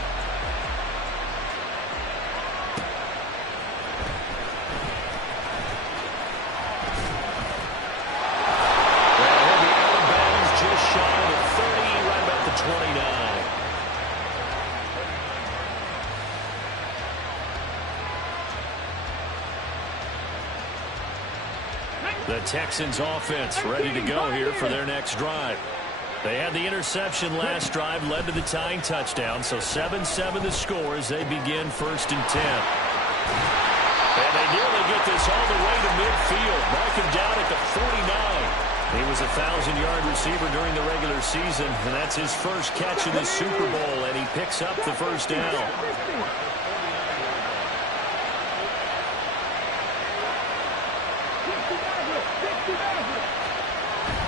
The Texans offense ready to go here for their next drive. They had the interception last drive, led to the tying touchdown, so 7-7 the score as they begin 1st and 10. And they nearly get this all the way to midfield. Mark him down at the 49. He was a 1,000-yard receiver during the regular season, and that's his first catch in the Super Bowl, and he picks up the first down.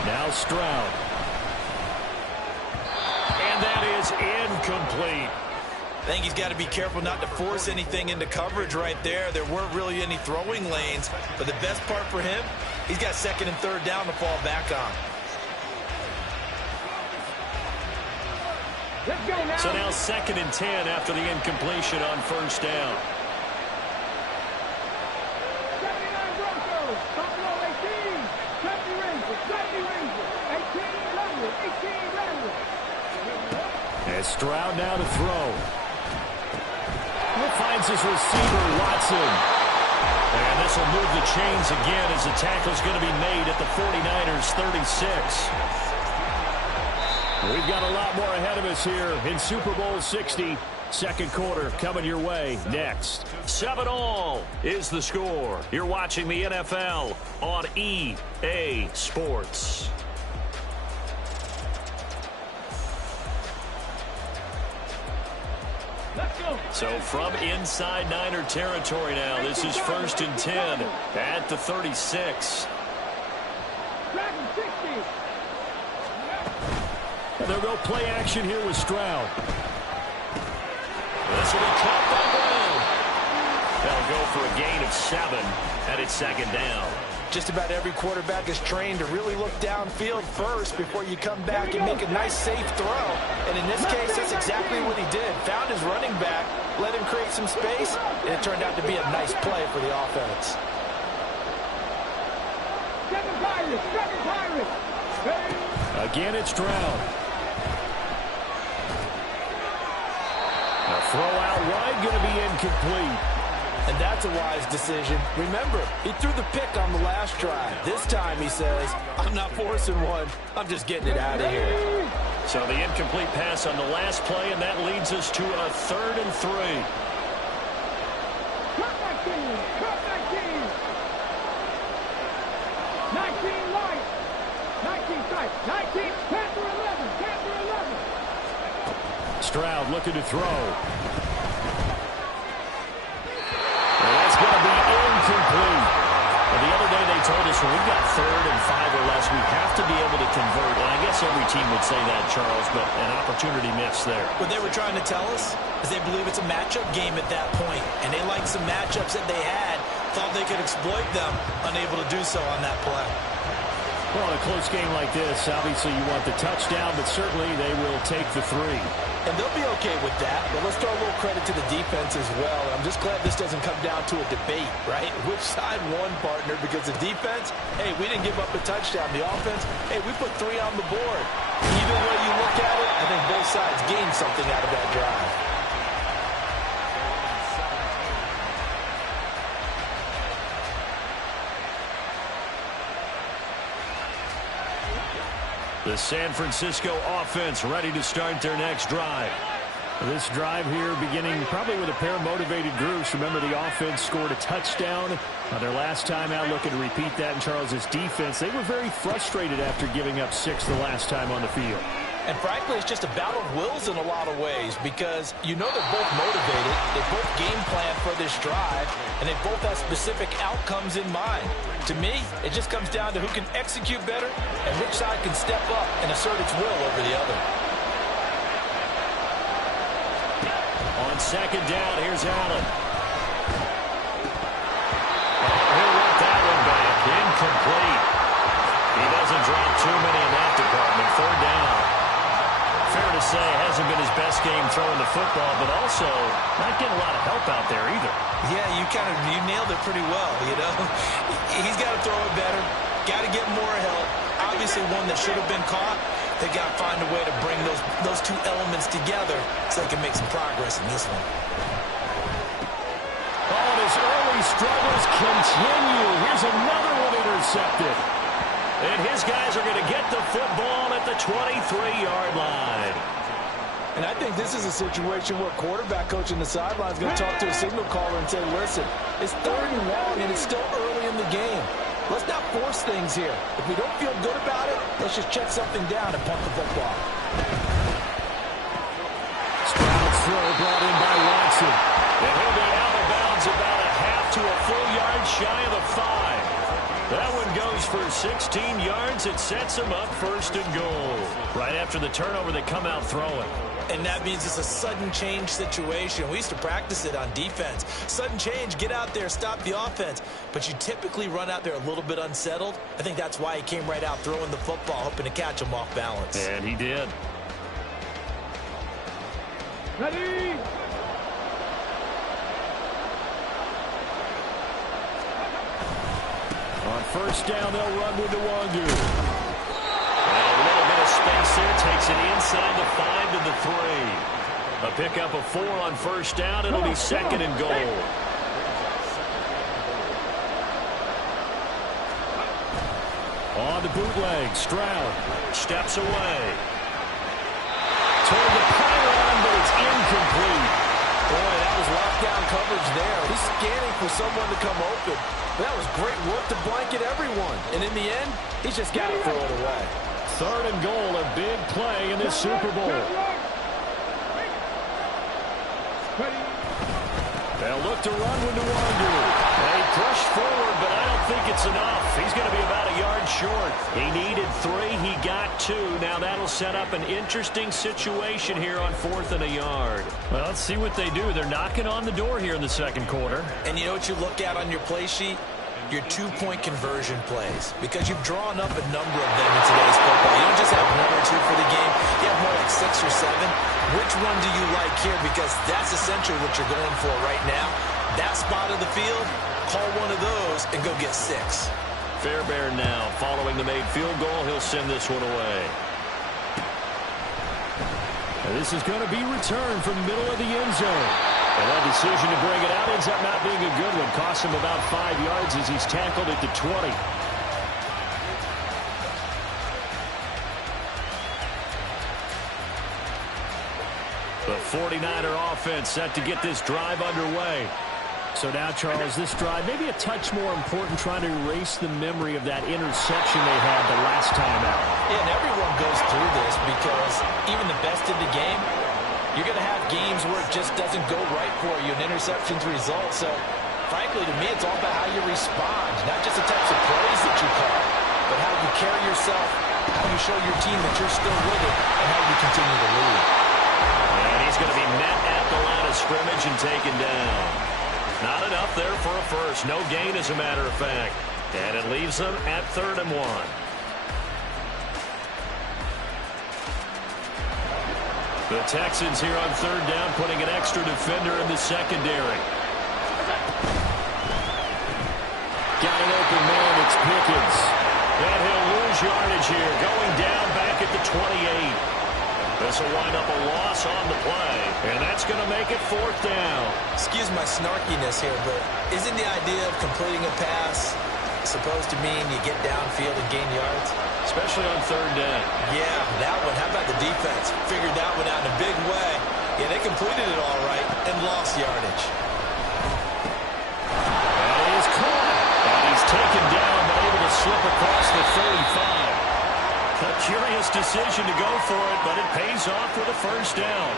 Now Stroud. And that is incomplete. I think he's got to be careful not to force anything into coverage right there. There weren't really any throwing lanes, but the best part for him, he's got 2nd and 3rd down to fall back on. Let's go now. So now 2nd and 10 after the incompletion on 1st down. 79 Broncos. Buffalo 18. 70 Rangers. 70 Rangers. 18 Rangers. 18 Rangers. And Stroud now to throw. Finds his receiver, Watson. And this will move the chains again as the tackle's going to be made at the 49ers 36. We've got a lot more ahead of us here in Super Bowl 60. Second quarter coming your way next. 7-all is the score. You're watching the NFL on EA Sports. So from inside Niner territory now, this is 1st and 10 at the 36. And they'll go play action here with Stroud. This will be caught by Brown. They'll go for a gain of 7, and it's 2nd down. Just about every quarterback is trained to really look downfield first before you come back and make a nice, safe throw. And in this case, that's exactly what he did. Found his running back, let him create some space, and it turned out to be a nice play for the offense. Again, it's Stroud. A throw out wide, going to be incomplete. And that's a wise decision. Remember, he threw the pick on the last drive. This time he says, I'm not forcing one. I'm just getting it out of here. So the incomplete pass on the last play, and that leads us to a 3rd and 3. Cut back team. 19 light. 19 tight. 19. Panther 11. Panther 11. Stroud looking to throw. That's going to be incomplete. And the other day they told us when we've got 3rd and 5 or less, we have to be able to convert. And I guess every team would say that, Charles, but an opportunity missed there. What they were trying to tell us is they believe it's a matchup game at that point, and they liked some matchups that they had, thought they could exploit them, unable to do so on that play. Well, in a close game like this, obviously you want the touchdown, but certainly they will take the 3. And they'll be okay with that, but let's throw a little credit to the defense as well. I'm just glad this doesn't come down to a debate, right? Which side won, partner? Because the defense, hey, we didn't give up a touchdown. The offense, hey, we put 3 on the board. Either way you look at it, I think both sides gained something out of that drive. The San Francisco offense ready to start their next drive. This drive here beginning probably with a pair of motivated groups. Remember, the offense scored a touchdown on their last time out, looking to repeat that in Charles's defense. They were very frustrated after giving up 6 the last time on the field. And frankly, it's just a battle of wills in a lot of ways because you know they're both motivated, they both game plan for this drive, and they both have specific outcomes in mind. To me, it just comes down to who can execute better and which side can step up and assert its will over the other. On 2nd down, here's Allen. He'll let that one back. Incomplete. He doesn't drop too many in that department. 3rd down. Yeah, you nailed it pretty well, you know. He's got to throw it better, got to get more help. Obviously one that should have been caught. They got to find a way to bring those two elements together so they can make some progress in this one. Oh, his early struggles continue. Here's another one intercepted. And his guys are going to get the football at the 23-yard line. And I think this is a situation where quarterback coach in the sideline is going to talk to a signal caller and say, listen, it's 3rd and long, and it's still early in the game. Let's not force things here. If we don't feel good about it, let's just check something down and punt the football. Stroud's throw brought in by Watson. And he'll be out of bounds about a half to a full yard shy of the 5. That one goes for 16 yards. It sets him up 1st and goal. Right after the turnover, they come out throwing. And that means it's a sudden change situation. We used to practice it on defense. Sudden change, get out there, stop the offense. But you typically run out there a little bit unsettled. I think that's why he came right out throwing the football, hoping to catch him off balance. And he did. Ready? On 1st down, they'll run with Nwangu. And a little bit of space there. Takes it inside the 5 to the 3. A pickup of 4 on 1st down. It'll be 2nd and goal. On the bootleg, Stroud steps away. Toward the pylon, but it's incomplete. Boy, that was lockdown coverage there. He's scanning for someone to come open. That was great work to blanket everyone. And in the end, he's just got to throw it away. 3rd and goal, a big play in this Super Bowl. They'll look to run with Nwangu. They push forward, but I don't think it's enough. He's going to be about a yard short. He needed 3. He got 2. Now that'll set up an interesting situation here on 4th and a yard. Well, let's see what they do. They're knocking on the door here in the 2nd quarter. And you know what you look at on your play sheet? Your 2-point conversion plays, because you've drawn up a number of them in today's football. You don't just have 1 or 2 for the game. You have more like 6 or 7. Which one do you like here? Because that's essentially what you're going for right now. That spot of the field, call one of those and go get 6. Fairbairn now following the made field goal. He'll send this one away. And this is going to be returned from the middle of the end zone. And that decision to bring it out ends up not being a good one. Costs him about 5 yards as he's tackled at the 20. The 49er offense set to get this drive underway. So now, Charles, this drive maybe a touch more important, trying to erase the memory of that interception they had the last time out. Yeah, and everyone goes through this because even the best in the game, you're going to have games where it just doesn't go right for you, and interceptions result. So, frankly, to me, it's all about how you respond, not just the types of plays that you call, but how you carry yourself, how you show your team that you're still with it, and how you continue to lead. And he's going to be met at the line of scrimmage and taken down. Not enough there for a first. No gain, as a matter of fact. And it leaves them at 3rd and 1. The Texans here on 3rd down, putting an extra defender in the secondary. Got an open man. It's Pickens. And he'll lose yardage here. Going down back at the 28. This will wind up a loss on the play. And that's going to make it 4th down. Excuse my snarkiness here, but isn't the idea of completing a pass supposed to mean you get downfield and gain yards? Especially on 3rd down. Yeah, that one. How about the defense? Figured that one out in a big way. Yeah, they completed it all right and lost yardage. And he's caught. And he's taken down, but able to slip across the 35. A curious decision to go for it, but it pays off with a 1st down.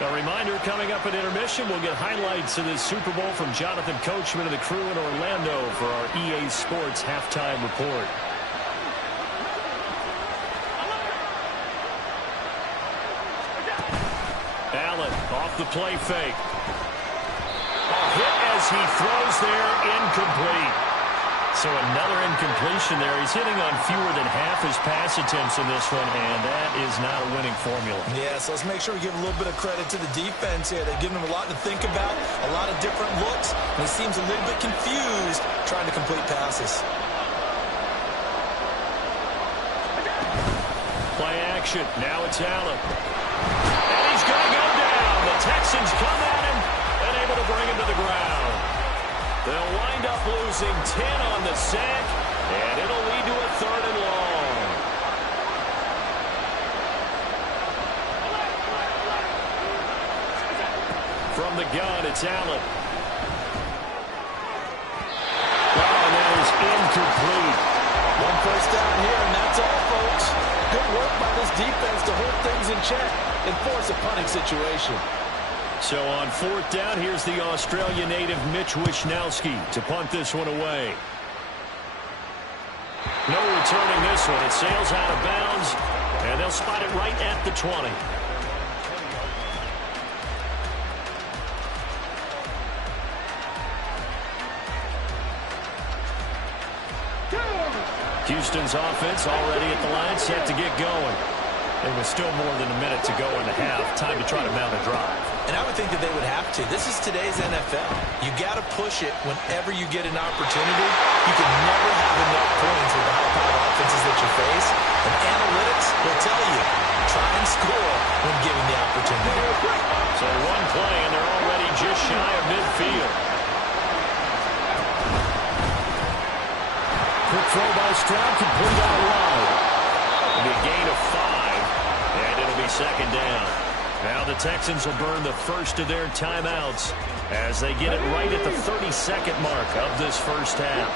A reminder, coming up at intermission, we'll get highlights of this Super Bowl from Jonathan Coachman and the crew in Orlando for our EA Sports halftime report. Allen off the play fake. A hit as he throws there, incomplete. So another incompletion there. He's hitting on fewer than half his pass attempts in this one, and that is not a winning formula. Yeah, so let's make sure we give a little bit of credit to the defense here. They've given him a lot to think about, a lot of different looks, and he seems a little bit confused trying to complete passes. Play action. Now it's Allen. And he's going to go down. The Texans come at him and able to bring him to the ground. They'll wind up losing 10 on the sack, and it'll lead to a 3rd and long. From the gun, it's Allen. Oh, that is incomplete. 1 first down here, and that's all, folks. Good work by this defense to hold things in check and force a punting situation. So on 4th down, here's the Australia native Mitch Wishnowski to punt this one away. No returning this one. It sails out of bounds, and they'll spot it right at the 20. Houston's offense already at the line, set to get going. There was still more than a minute to go in the half. Time to try to mount a drive. And I would think that they would have to. This is today's NFL. You got to push it whenever you get an opportunity. You can never have enough points with the high-powered offenses that you face. And analytics will tell you, try and score when given the opportunity. So one play, and they're already just shy of midfield. Quick throw by Stroud, complete out wide. It'll be a gain of 5, and it'll be 2nd down. Now the Texans will burn the first of their timeouts as they get it right at the 32nd mark of this first half.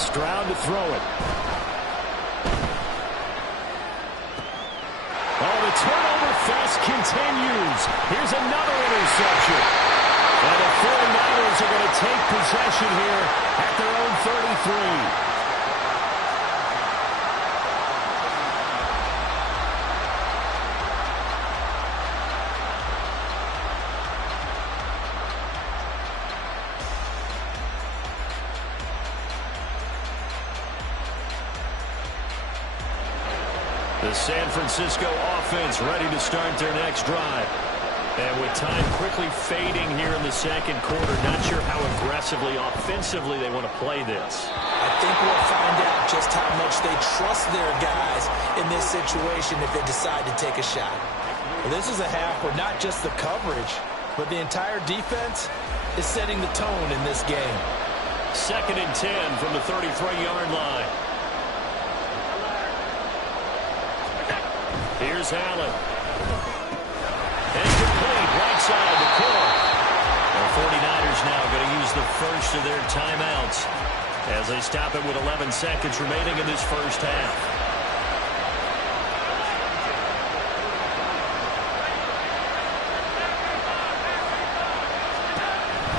Stroud to throw it. Oh, the turnover fest continues. Here's another interception. And the 49ers are going to take possession here at their own 33. The San Francisco offense ready to start their next drive. And with time quickly fading here in the 2nd quarter, not sure how aggressively, offensively they want to play this. I think we'll find out just how much they trust their guys in this situation if they decide to take a shot. Well, this is a half where not just the coverage, but the entire defense is setting the tone in this game. 2nd and 10 from the 33-yard line. Here's Allen. And complete, right side to Core. The 49ers now going to use the first of their timeouts as they stop it with 11 seconds remaining in this first half.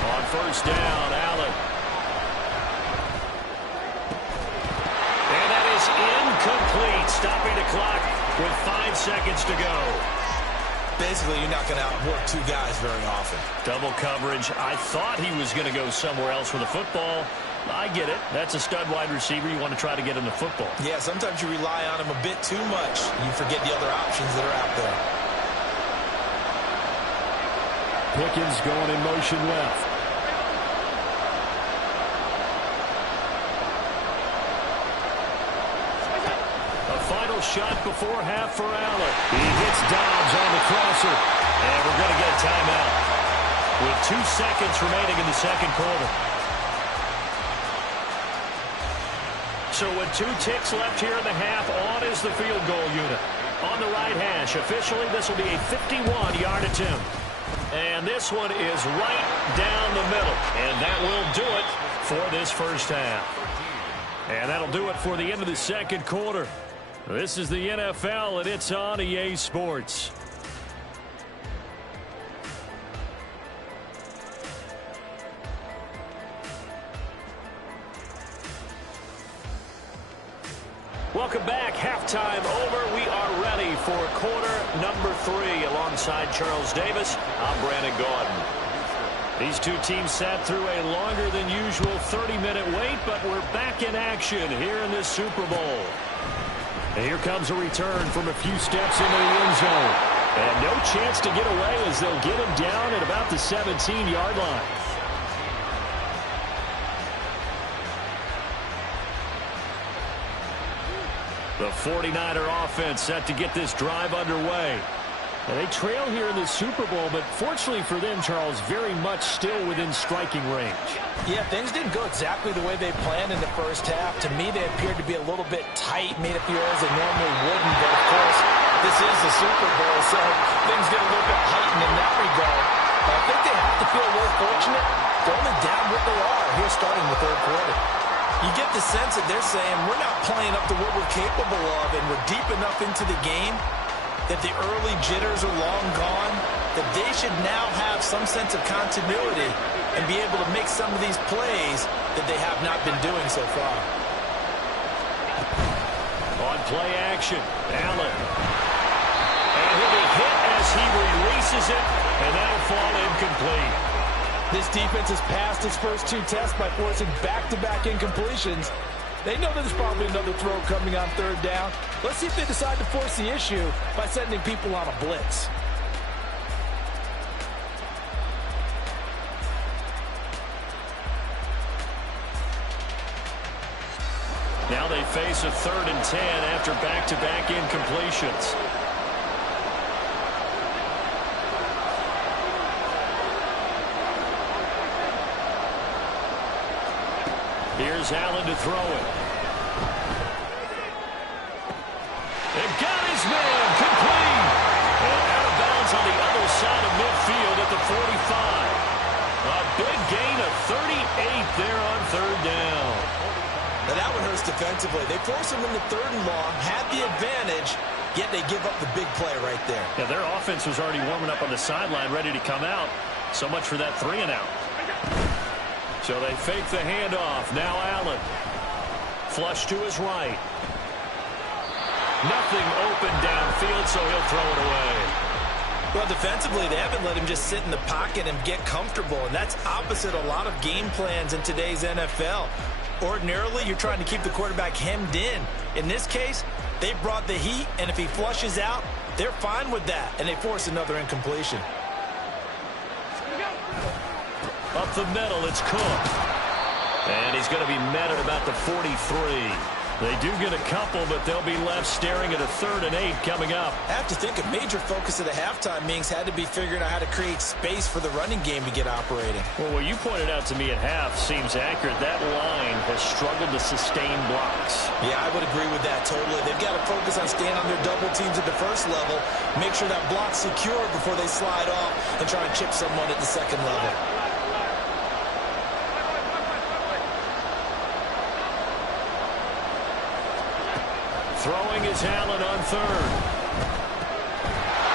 On 1st down, Allen. And that is incomplete, stopping the clock with 5 seconds to go. Basically, you're not going to outwork 2 guys very often. Double coverage. I thought he was going to go somewhere else with the football. I get it. That's a stud wide receiver. You want to try to get him the football. Yeah, sometimes you rely on him a bit too much. You forget the other options that are out there. Pickens going in motion left. Final shot before half for Allen. He hits Dobbs on the crosser. And we're going to get a timeout with 2 seconds remaining in the 2nd quarter. So with 2 ticks left here in the half, on is the field goal unit. On the right hash, officially this will be a 51-yard attempt. And this one is right down the middle. And that will do it for this first half. And that'll do it for the end of the 2nd quarter. This is the NFL, and it's on EA Sports. Welcome back. Halftime over. We are ready for quarter number 3. Alongside Charles Davis, I'm Brandon Gaudin. These 2 teams sat through a longer than usual 30-minute wait, but we're back in action here in this Super Bowl. And here comes a return from a few steps into the end zone. And no chance to get away as they'll get him down at about the 17-yard line. The 49er offense set to get this drive underway. And they trail here in the Super Bowl, but fortunately for them, Charles, very much still within striking range. Yeah, things didn't go exactly the way they planned in the first half. To me, they appeared to be a little bit tight, made it feel as they normally wouldn't. But, of course, this is the Super Bowl, so things get a little bit heightened in that regard. But I think they have to feel a little fortunate. They're only down what they are here starting the third quarter. You get the sense that they're saying we're not playing up to what we're capable of, and we're deep enough into the game that the early jitters are long gone, that they should now have some sense of continuity and be able to make some of these plays that they have not been doing so far. On play action, Allen. And he'll be hit as he releases it, and that'll fall incomplete. This defense has passed its first two tests by forcing back-to-back incompletions. They know there's probably another throw coming on third down. Let's see if they decide to force the issue by sending people on a blitz. Now they face a 3rd and 10 after back-to-back incompletions. Here's Allen to throw it. They've got his man, complete. And out of bounds on the other side of midfield at the 45. A big gain of 38 there on 3rd down. Now that one hurts defensively. They force him into 3rd and long, had the advantage, yet they give up the big play right there. Yeah, their offense was already warming up on the sideline, ready to come out. So much for that 3-and-out. So they fake the handoff. Now Allen. Flush to his right. Nothing open downfield, so he'll throw it away. Well, defensively, they haven't let him just sit in the pocket and get comfortable, and that's opposite a lot of game plans in today's NFL. Ordinarily, you're trying to keep the quarterback hemmed in. In this case, they brought the heat, and if he flushes out, they're fine with that, and they force another incompletion. Up the middle, it's Cook. And he's going to be met at about the 43. They do get a couple, but they'll be left staring at a 3rd and 8 coming up. I have to think a major focus of the halftime meetings had to be figuring out how to create space for the running game to get operating. Well, what you pointed out to me at half seems accurate. That line has struggled to sustain blocks. Yeah, I would agree with that totally. They've got to focus on staying on their double teams at the first level, make sure that block's secure before they slide off and try and chip someone at the second level. Throwing is Allen on 3rd.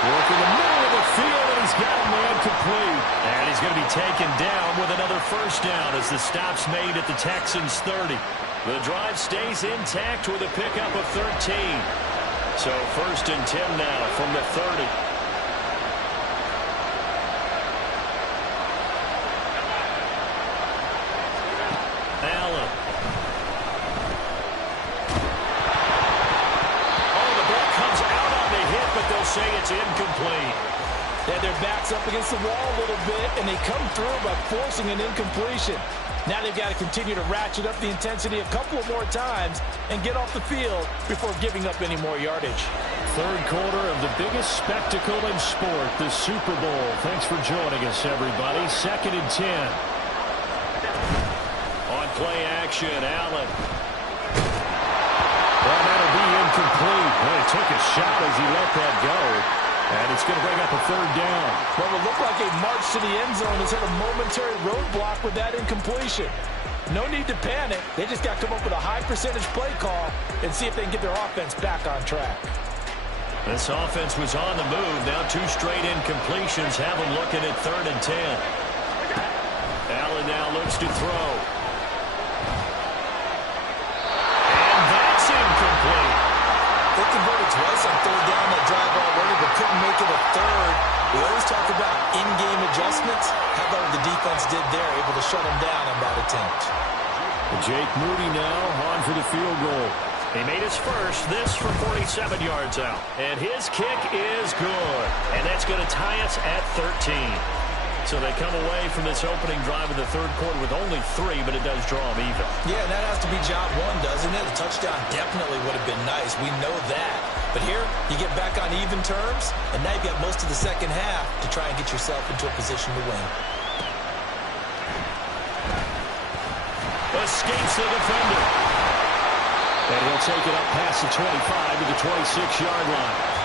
Working the middle of the field, and he's got a man complete. And he's going to be taken down with another 1st down as the stop's made at the Texans' 30. The drive stays intact with a pickup of 13. So 1st and 10 now from the 30. Allen. But they'll say it's incomplete. Yeah, their back's up against the wall a little bit, and they come through by forcing an incompletion. Now they've got to continue to ratchet up the intensity a couple of more times and get off the field before giving up any more yardage. 3rd quarter of the biggest spectacle in sport, the Super Bowl. Thanks for joining us, everybody. 2nd and 10. On play action, Allen. Well, that'll be incomplete. Well, he took a shot as he let that go. And it's going to bring up a 3rd down. What would look like a march to the end zone has hit a momentary roadblock with that incompletion. No need to panic. They just got to come up with a high percentage play call and see if they can get their offense back on track. This offense was on the move. Now 2 straight incompletions have them looking at 3rd and 10. Allen now looks to throw. Incomplete. They converted twice on 3rd down that drive already, but couldn't make it a 3rd. We always talk about in-game adjustments. How about what the defense did there, able to shut them down on that attempt. Jake Moody now on for the field goal. He made his first, this for 47 yards out. And his kick is good. And that's going to tie us at 13. So they come away from this opening drive in the third quarter with only 3, but it does draw them even. Yeah, and that has to be job one, doesn't it? A touchdown definitely would have been nice. We know that. But here, you get back on even terms, and now you've got most of the second half to try and get yourself into a position to win. Escapes the defender. And he'll take it up past the 25 to the 26-yard line.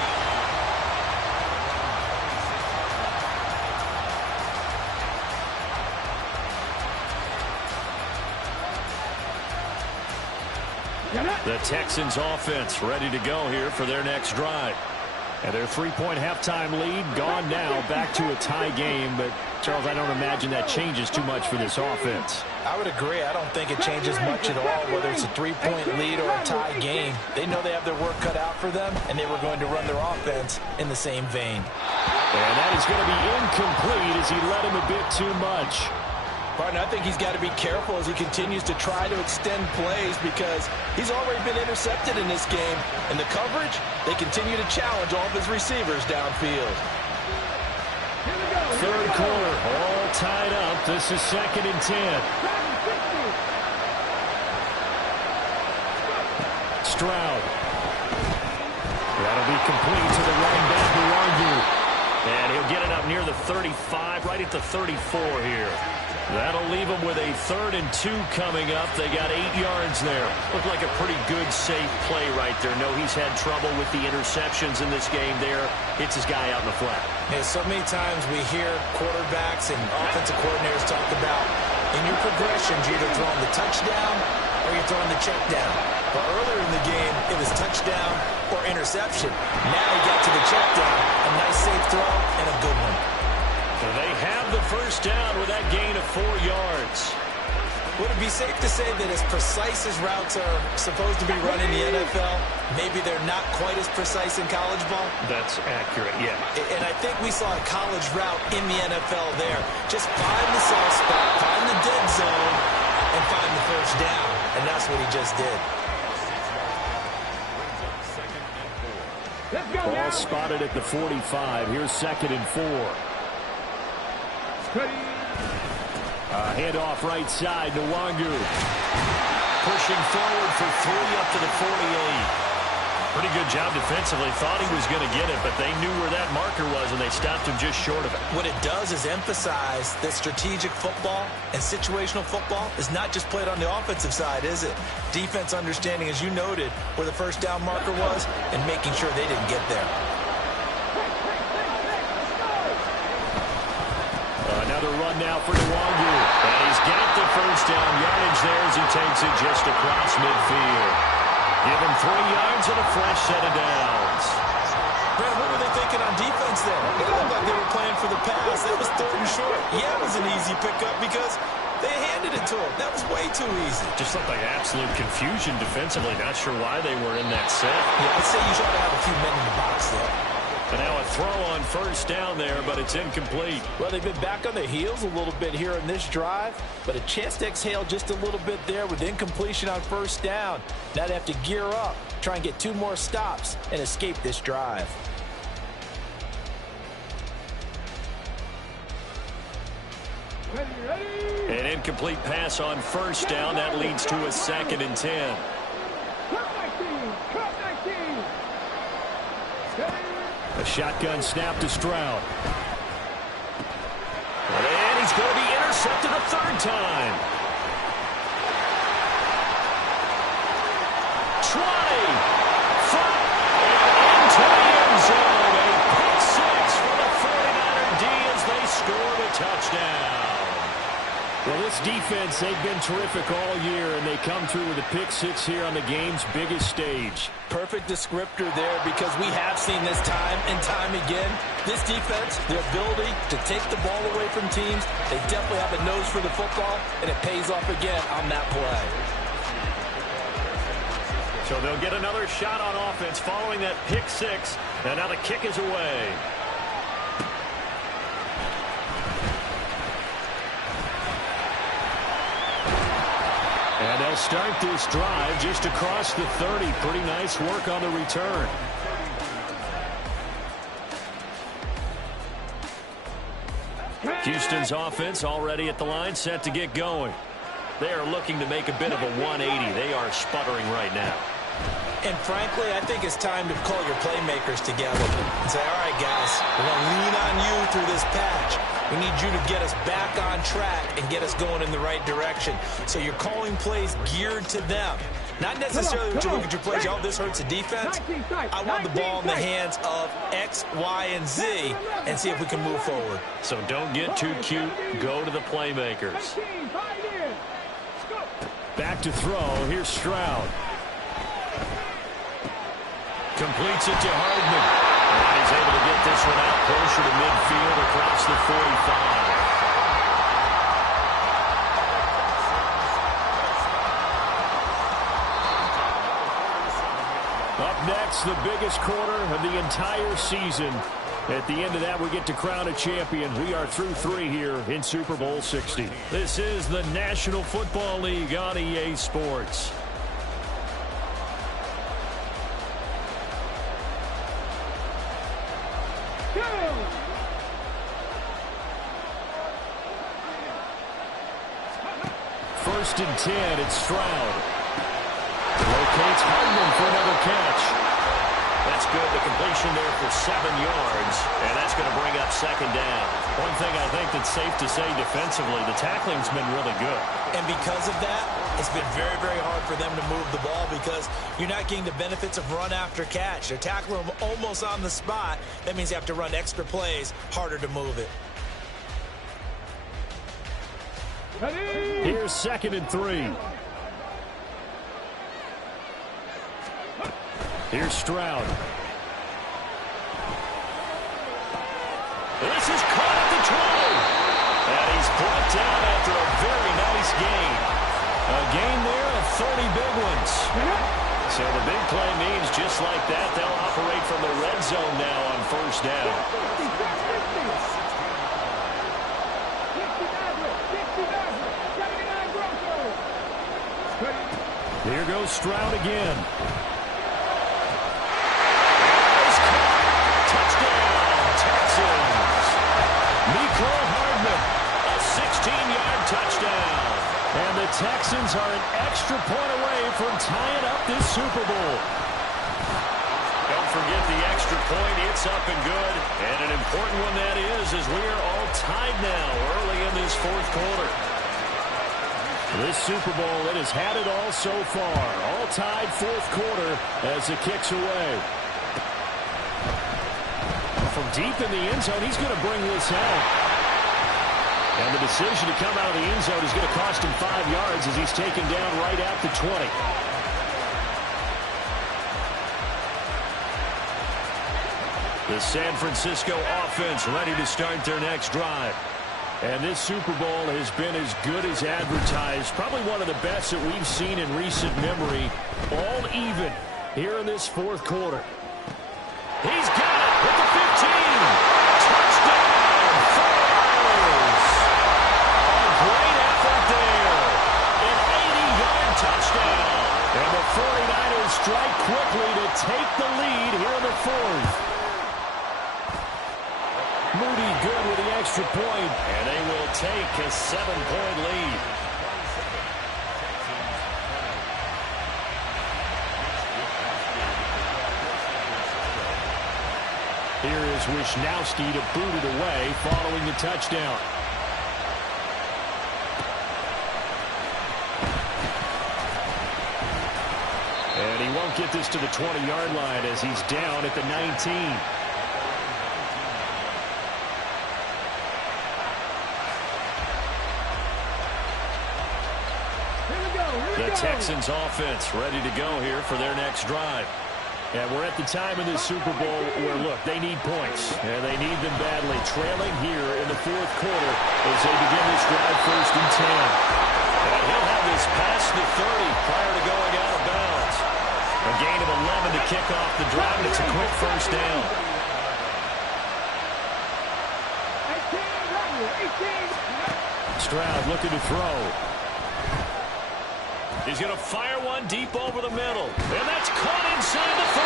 The Texans offense ready to go here for their next drive. And their 3-point halftime lead gone now, back to a tie game. But, Charles, I don't imagine that changes too much for this offense. I would agree. I don't think it changes much at all, whether it's a 3-point lead or a tie game. They know they have their work cut out for them, and they were going to run their offense in the same vein. And that is going to be incomplete as he led him a bit too much. Partner, I think he's got to be careful as he continues to try to extend plays because he's already been intercepted in this game. And the coverage, they continue to challenge all of his receivers downfield. Third quarter, all tied up. This is 2nd and 10. Stroud. That'll be complete to the running back, Nwangu. And he'll get it up near the 35, right at the 34 here. That'll leave them with a 3rd and 2 coming up. They got 8 yards there. Looked like a pretty good, safe play right there. No, he's had trouble with the interceptions in this game there. Hits his guy out in the flat. Yeah, so many times we hear quarterbacks and offensive coordinators talk about in your progressions, you're either throwing the touchdown or you're throwing the check down. But earlier in the game, it was touchdown or interception. Now he got to the check down. A nice safe throw and a good one. So they have the first down with that gain of 4 yards. Would it be safe to say that as precise as routes are supposed to be run in the NFL, maybe they're not quite as precise in college ball? That's accurate, yeah. And I think we saw a college route in the NFL there. Just find the soft spot, find the dead zone, and find the first down. And that's what he just did. Ball spotted at the 45. Here's 2nd and 4. Handoff right side, Nwangu. Pushing forward for 3 up to the 48. Pretty good job defensively. Thought he was going to get it, but they knew where that marker was, and they stopped him just short of it. What it does is emphasize that strategic football and situational football is not just played on the offensive side, is it? Defense understanding, as you noted, where the first down marker was and making sure they didn't get there. Another run now for Nwangu. And he's got the first down yardage there as he takes it just across midfield. Give him 3 yards and a fresh set of downs. Brad, what were they thinking on defense there? It looked like they were playing for the pass. That was 3rd and short. Yeah, it was an easy pickup because they handed it to him. That was way too easy. Just looked like absolute confusion defensively. Not sure why they were in that set. Yeah, I'd say you ought to have a few men in the box there. And now a throw on first down there, but it's incomplete. Well, they've been back on their heels a little bit here in this drive, but a chance to exhale just a little bit there with incompletion on first down. Now they have to gear up, try and get 2 more stops, and escape this drive. An incomplete pass on first down. That leads to a 2nd and 10. A shotgun snap to Stroud. And he's going to be intercepted a 3rd time. 20, 5, and into the end zone. A pick 6 for the 49er D as they score the touchdown. Well, this defense, they've been terrific all year, and they come through with a pick 6 here on the game's biggest stage. Perfect descriptor there because we have seen this time and time again. This defense, their ability to take the ball away from teams, they definitely have a nose for the football, and it pays off again on that play. So they'll get another shot on offense following that pick 6, and now the kick is away. And they'll start this drive just across the 30. Pretty nice work on the return. Houston's offense already at the line, set to get going. They are looking to make a bit of a 180. They are sputtering right now. And frankly, I think it's time to call your playmakers together and say, all right, guys, we're going to lean on you through this patch. We need you to get us back on track and get us going in the right direction. So you're calling plays geared to them. Not necessarily to look at your plays, oh, this hurts the defense. I want the ball in the hands of X, Y, and Z and see if we can move forward. So don't get too cute. Go to the playmakers. Back to throw. Here's Stroud. Completes it to Hardman. And he's able to get this one out closer to midfield across the 45. Up next, the biggest quarter of the entire season. At the end of that, we get to crown a champion. We are through 3 here in Super Bowl 60. This is the National Football League on EA Sports. First and 10, it's Stroud. Locates Hardman for another catch. That's good. The completion there for 7 yards, and that's going to bring up second down. One thing I think that's safe to say defensively, the tackling's been really good. And because of that, it's been very, very hard for them to move the ball because you're not getting the benefits of run after catch. They're tackling them almost on the spot. That means you have to run extra plays, harder to move it. Here's second and 3. Here's Stroud. This is caught at the 20. And he's brought down after a very nice gain. A gain there of 30 big ones. So the big play means just like that, they'll operate from the red zone now on first down. Here goes Stroud again. Touchdown. And the Texans are an extra point away from tying up this Super Bowl. Don't forget the extra point. It's up and good. And an important one that is, as we are all tied now early in this fourth quarter. This Super Bowl, it has had it all so far. All tied fourth quarter as it kicks away. From deep in the end zone, he's going to bring this out. And the decision to come out of the end zone is going to cost him 5 yards as he's taken down right at the 20. The San Francisco offense ready to start their next drive. And this Super Bowl has been as good as advertised. Probably one of the best that we've seen in recent memory. All even here in this fourth quarter. He's got it with the 15. Touchdown. And the 49ers strike quickly to take the lead here in the fourth. Moody good with the extra point, and they will take a 7-point lead. Here is Wisnowski to boot it away following the touchdown. And he won't get this to the 20-yard line as he's down at the 19. The Texans offense ready to go here for their next drive. And we're at the time in this Super Bowl where, look, they need points. And they need them badly. Trailing here in the fourth quarter as they begin this drive first and 10. And he'll have this past the 30 prior to going out of bounds. A gain of 11 to kick off the drive, and it's a quick first down. Stroud looking to throw. He's going to fire one deep over the middle. And that's caught inside the 35.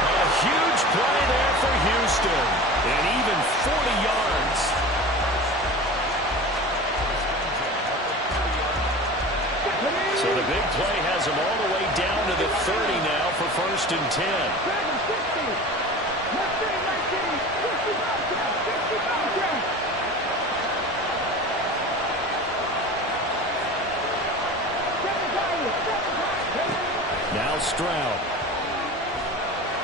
A huge play there for Houston. And even 40 yards. So the big play has him all the way down to the 30 now for 1st and 10. Now Stroud.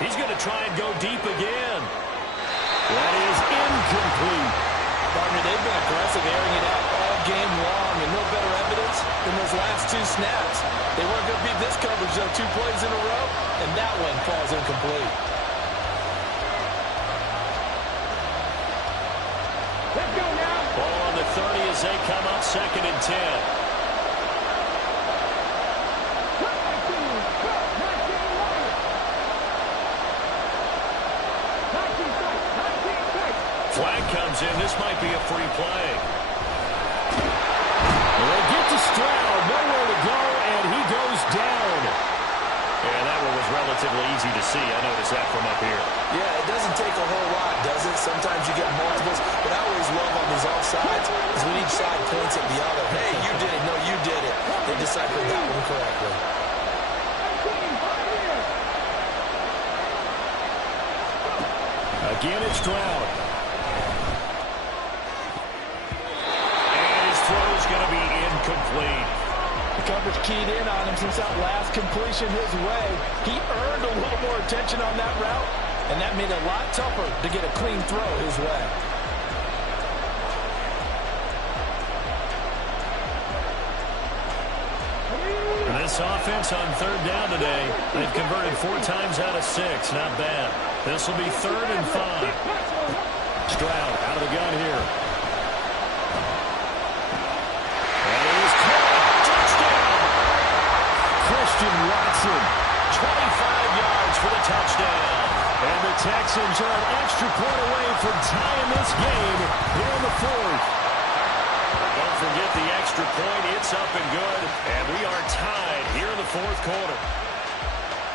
He's going to try and go deep again. That is incomplete. Partner, they've been aggressive, airing it out all game long, and no better evidence than those last 2 snaps. They weren't going to beat this coverage, though, 2 plays in a row, and that one falls incomplete. Let's go now. Ball on the 30 as they come up 2nd and 10. Flag comes in. This might be a free play. They get to Stroud. Nowhere to go, and he goes down. And that one was relatively easy to see. I noticed that from up here. Yeah, it doesn't take a whole lot, does it? Sometimes you get multiples, but I always love on these offsides is when each side points at the other. Hey, you did it. No, you did it. They deciphered that one correctly. Again, it's Stroud. And his throw is going to be incomplete. The coverage keyed in on him since that last completion his way. He earned a little more attention on that route, and that made it a lot tougher to get a clean throw his way. And this offense on 3rd down today, they've converted 4 times out of 6. Not bad. This will be 3rd and 5. Stroud out of the gun here. And it is caught. Touchdown! Christian Watson, 25 yards for the touchdown. And the Texans are an extra point away from tying this game here in the 4th. Don't forget the extra point. It's up and good. And we are tied here in the 4th quarter.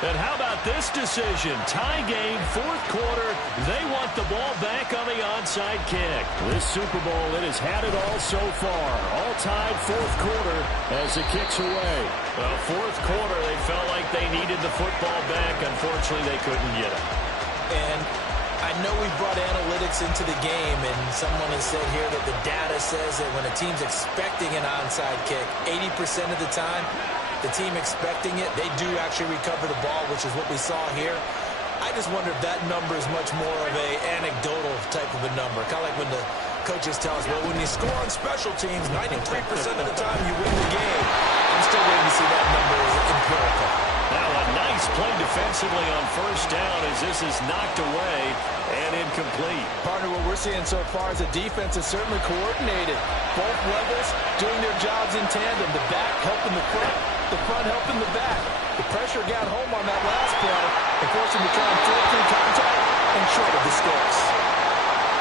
And how about this decision? Tie game, 4th quarter. They want the ball back on the onside kick. This Super Bowl, it has had it all so far. All tied 4th quarter as it kicks away. Well, 4th quarter, they felt like they needed the football back. Unfortunately, they couldn't get it. And I know we brought analytics into the game, and someone has said here that the data says that when a team's expecting an onside kick, 80% of the time, the team expecting it, they do actually recover the ball, which is what we saw here. I just wonder if that number is much more of a anecdotal type of a number. Kind of like when the coaches tell us, well, when you score on special teams, 93% of the time you win the game. I'm still waiting to see that number as empirical. Now a nice play defensively on 1st down as this is knocked away and incomplete. Partner, what we're seeing so far is the defense is certainly coordinated. Both levels doing their jobs in tandem. The back helping the front helping the back. The pressure got home on that last play and forced him to try and throw through contact and short of the sticks.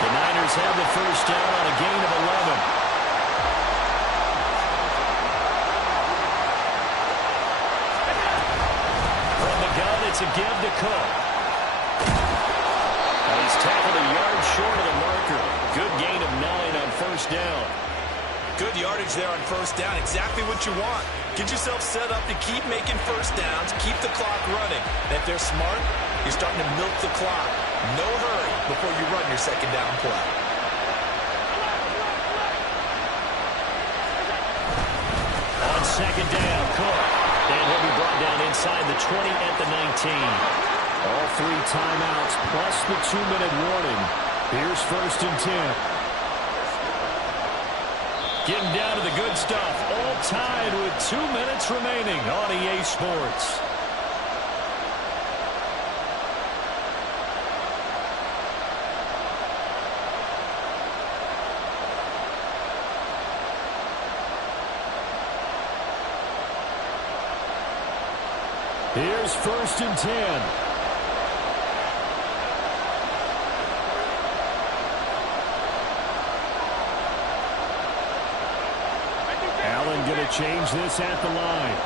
The Niners have the 1st down on a gain of 11. It's a give to Cook. And he's tackled a yard short of the marker. Good gain of 9 on 1st down. Good yardage there on 1st down. Exactly what you want. Get yourself set up to keep making 1st downs, keep the clock running. And if they're smart, you're starting to milk the clock. No hurry before you run your 2nd down play. On 2nd down, Cook. And he'll be brought down inside the 20 at the 19. All 3 timeouts plus the 2-minute warning. Here's 1st and 10. Getting down to the good stuff. All tied with 2 minutes remaining on EA Sports. Here's 1st and 10. Allen going to change this at the line.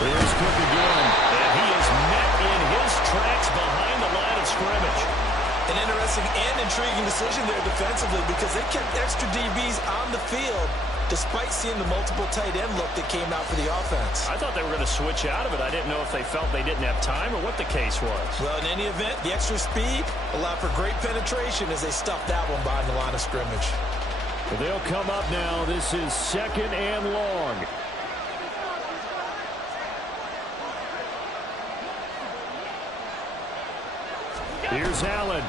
Here's Cook again. And he is met in his tracks behind the line of scrimmage. An interesting and intriguing decision there defensively because they kept extra DBs on the field despite seeing the multiple tight end look that came out for the offense. I thought they were going to switch out of it. I didn't know if they felt they didn't have time or what the case was. Well, in any event, the extra speed allowed for great penetration as they stuffed that one behind the line of scrimmage. But they'll come up now. This is 2nd and long. Here's Allen.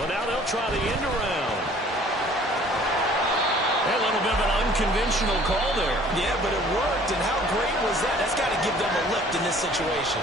Well, now they'll try the end around. A little bit of an unconventional call there. Yeah, but it worked, and how great was that? That's got to give them a lift in this situation.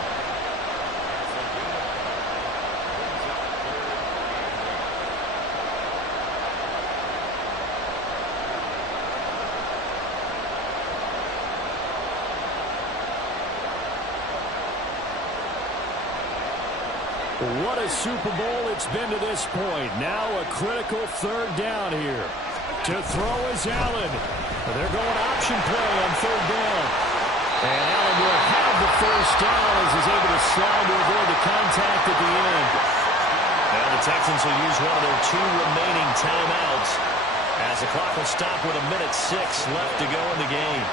What a Super Bowl it's been to this point. Now a critical 3rd down here. To throw is Allen. They're going option play on 3rd down. And Allen will have the 1st down as he's able to slide to avoid the contact at the end. Now the Texans will use one of their 2 remaining timeouts as the clock will stop with 1:06 left to go in the game.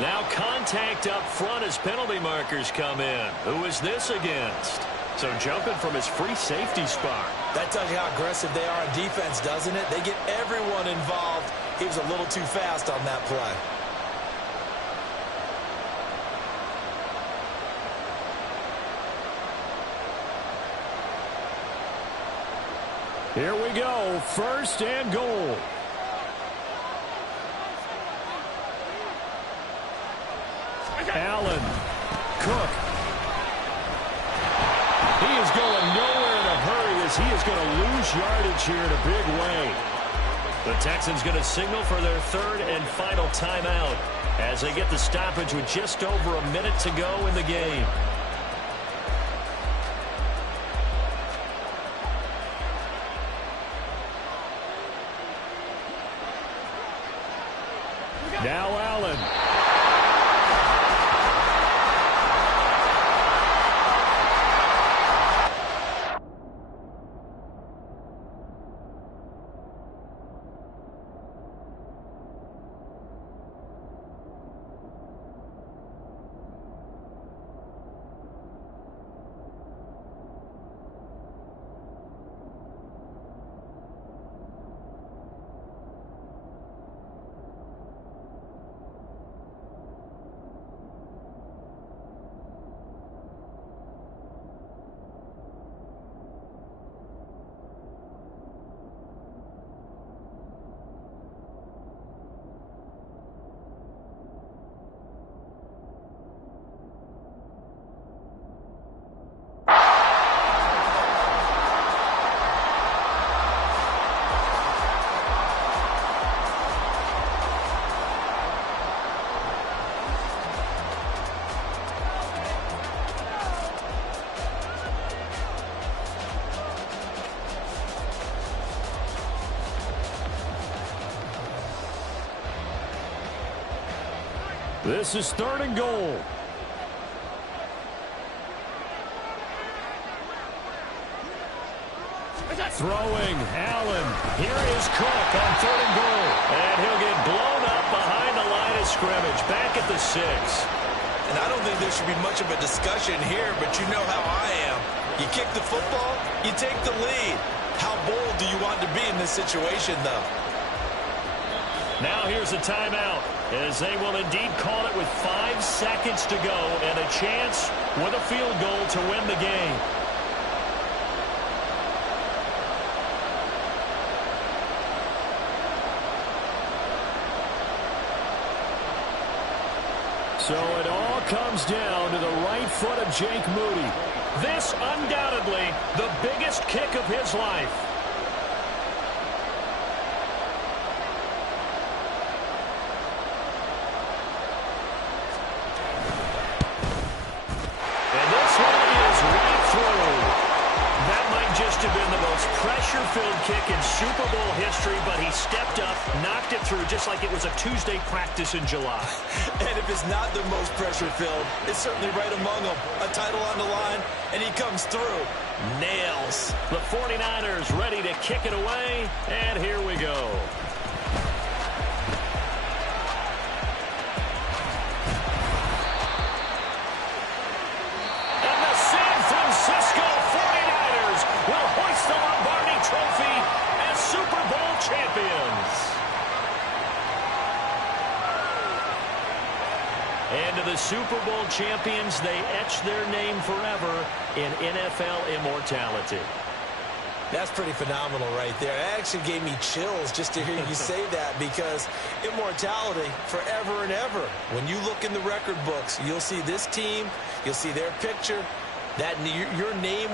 Now contact up front as penalty markers come in. Who is this against? So jumping from his free safety spot. That tells you how aggressive they are on defense, doesn't it? They get everyone involved. He was a little too fast on that play. Here we go. 1st and goal. Allen. Cook. He is going nowhere in a hurry as he is going to lose yardage here in a big way. The Texans going to signal for their 3rd and final timeout as they get the stoppage with just over 1 minute to go in the game. Now Allen. This is 3rd and goal. Throwing, Allen. Here is Cook on 3rd and goal. And he'll get blown up behind the line of scrimmage. Back at the 6. And I don't think there should be much of a discussion here, but you know how I am. You kick the football, you take the lead. How bold do you want to be in this situation, though? Now here's a timeout, as they will indeed call it with 5 seconds to go and a chance with a field goal to win the game. So it all comes down to the right foot of Jake Moody. This undoubtedly the biggest kick of his life. And this one is right through. That might just have been the most pressure-filled kick in Super Bowl history, but he stepped up, knocked it through just like it was a Tuesday practice in July. And if it's not the most pressure-filled, it's certainly right among them. A title on the line, and he comes through. Nails. The 49ers ready to kick it away, and here we go. And the San Francisco 49ers will hoist the Lombardi Trophy as Super Bowl champions. And to the Super Bowl champions, they etch their name forever in NFL immortality. That's pretty phenomenal right there. It actually gave me chills just to hear you say that, because immortality forever and ever. When you look in the record books, you'll see this team, you'll see their picture, that your name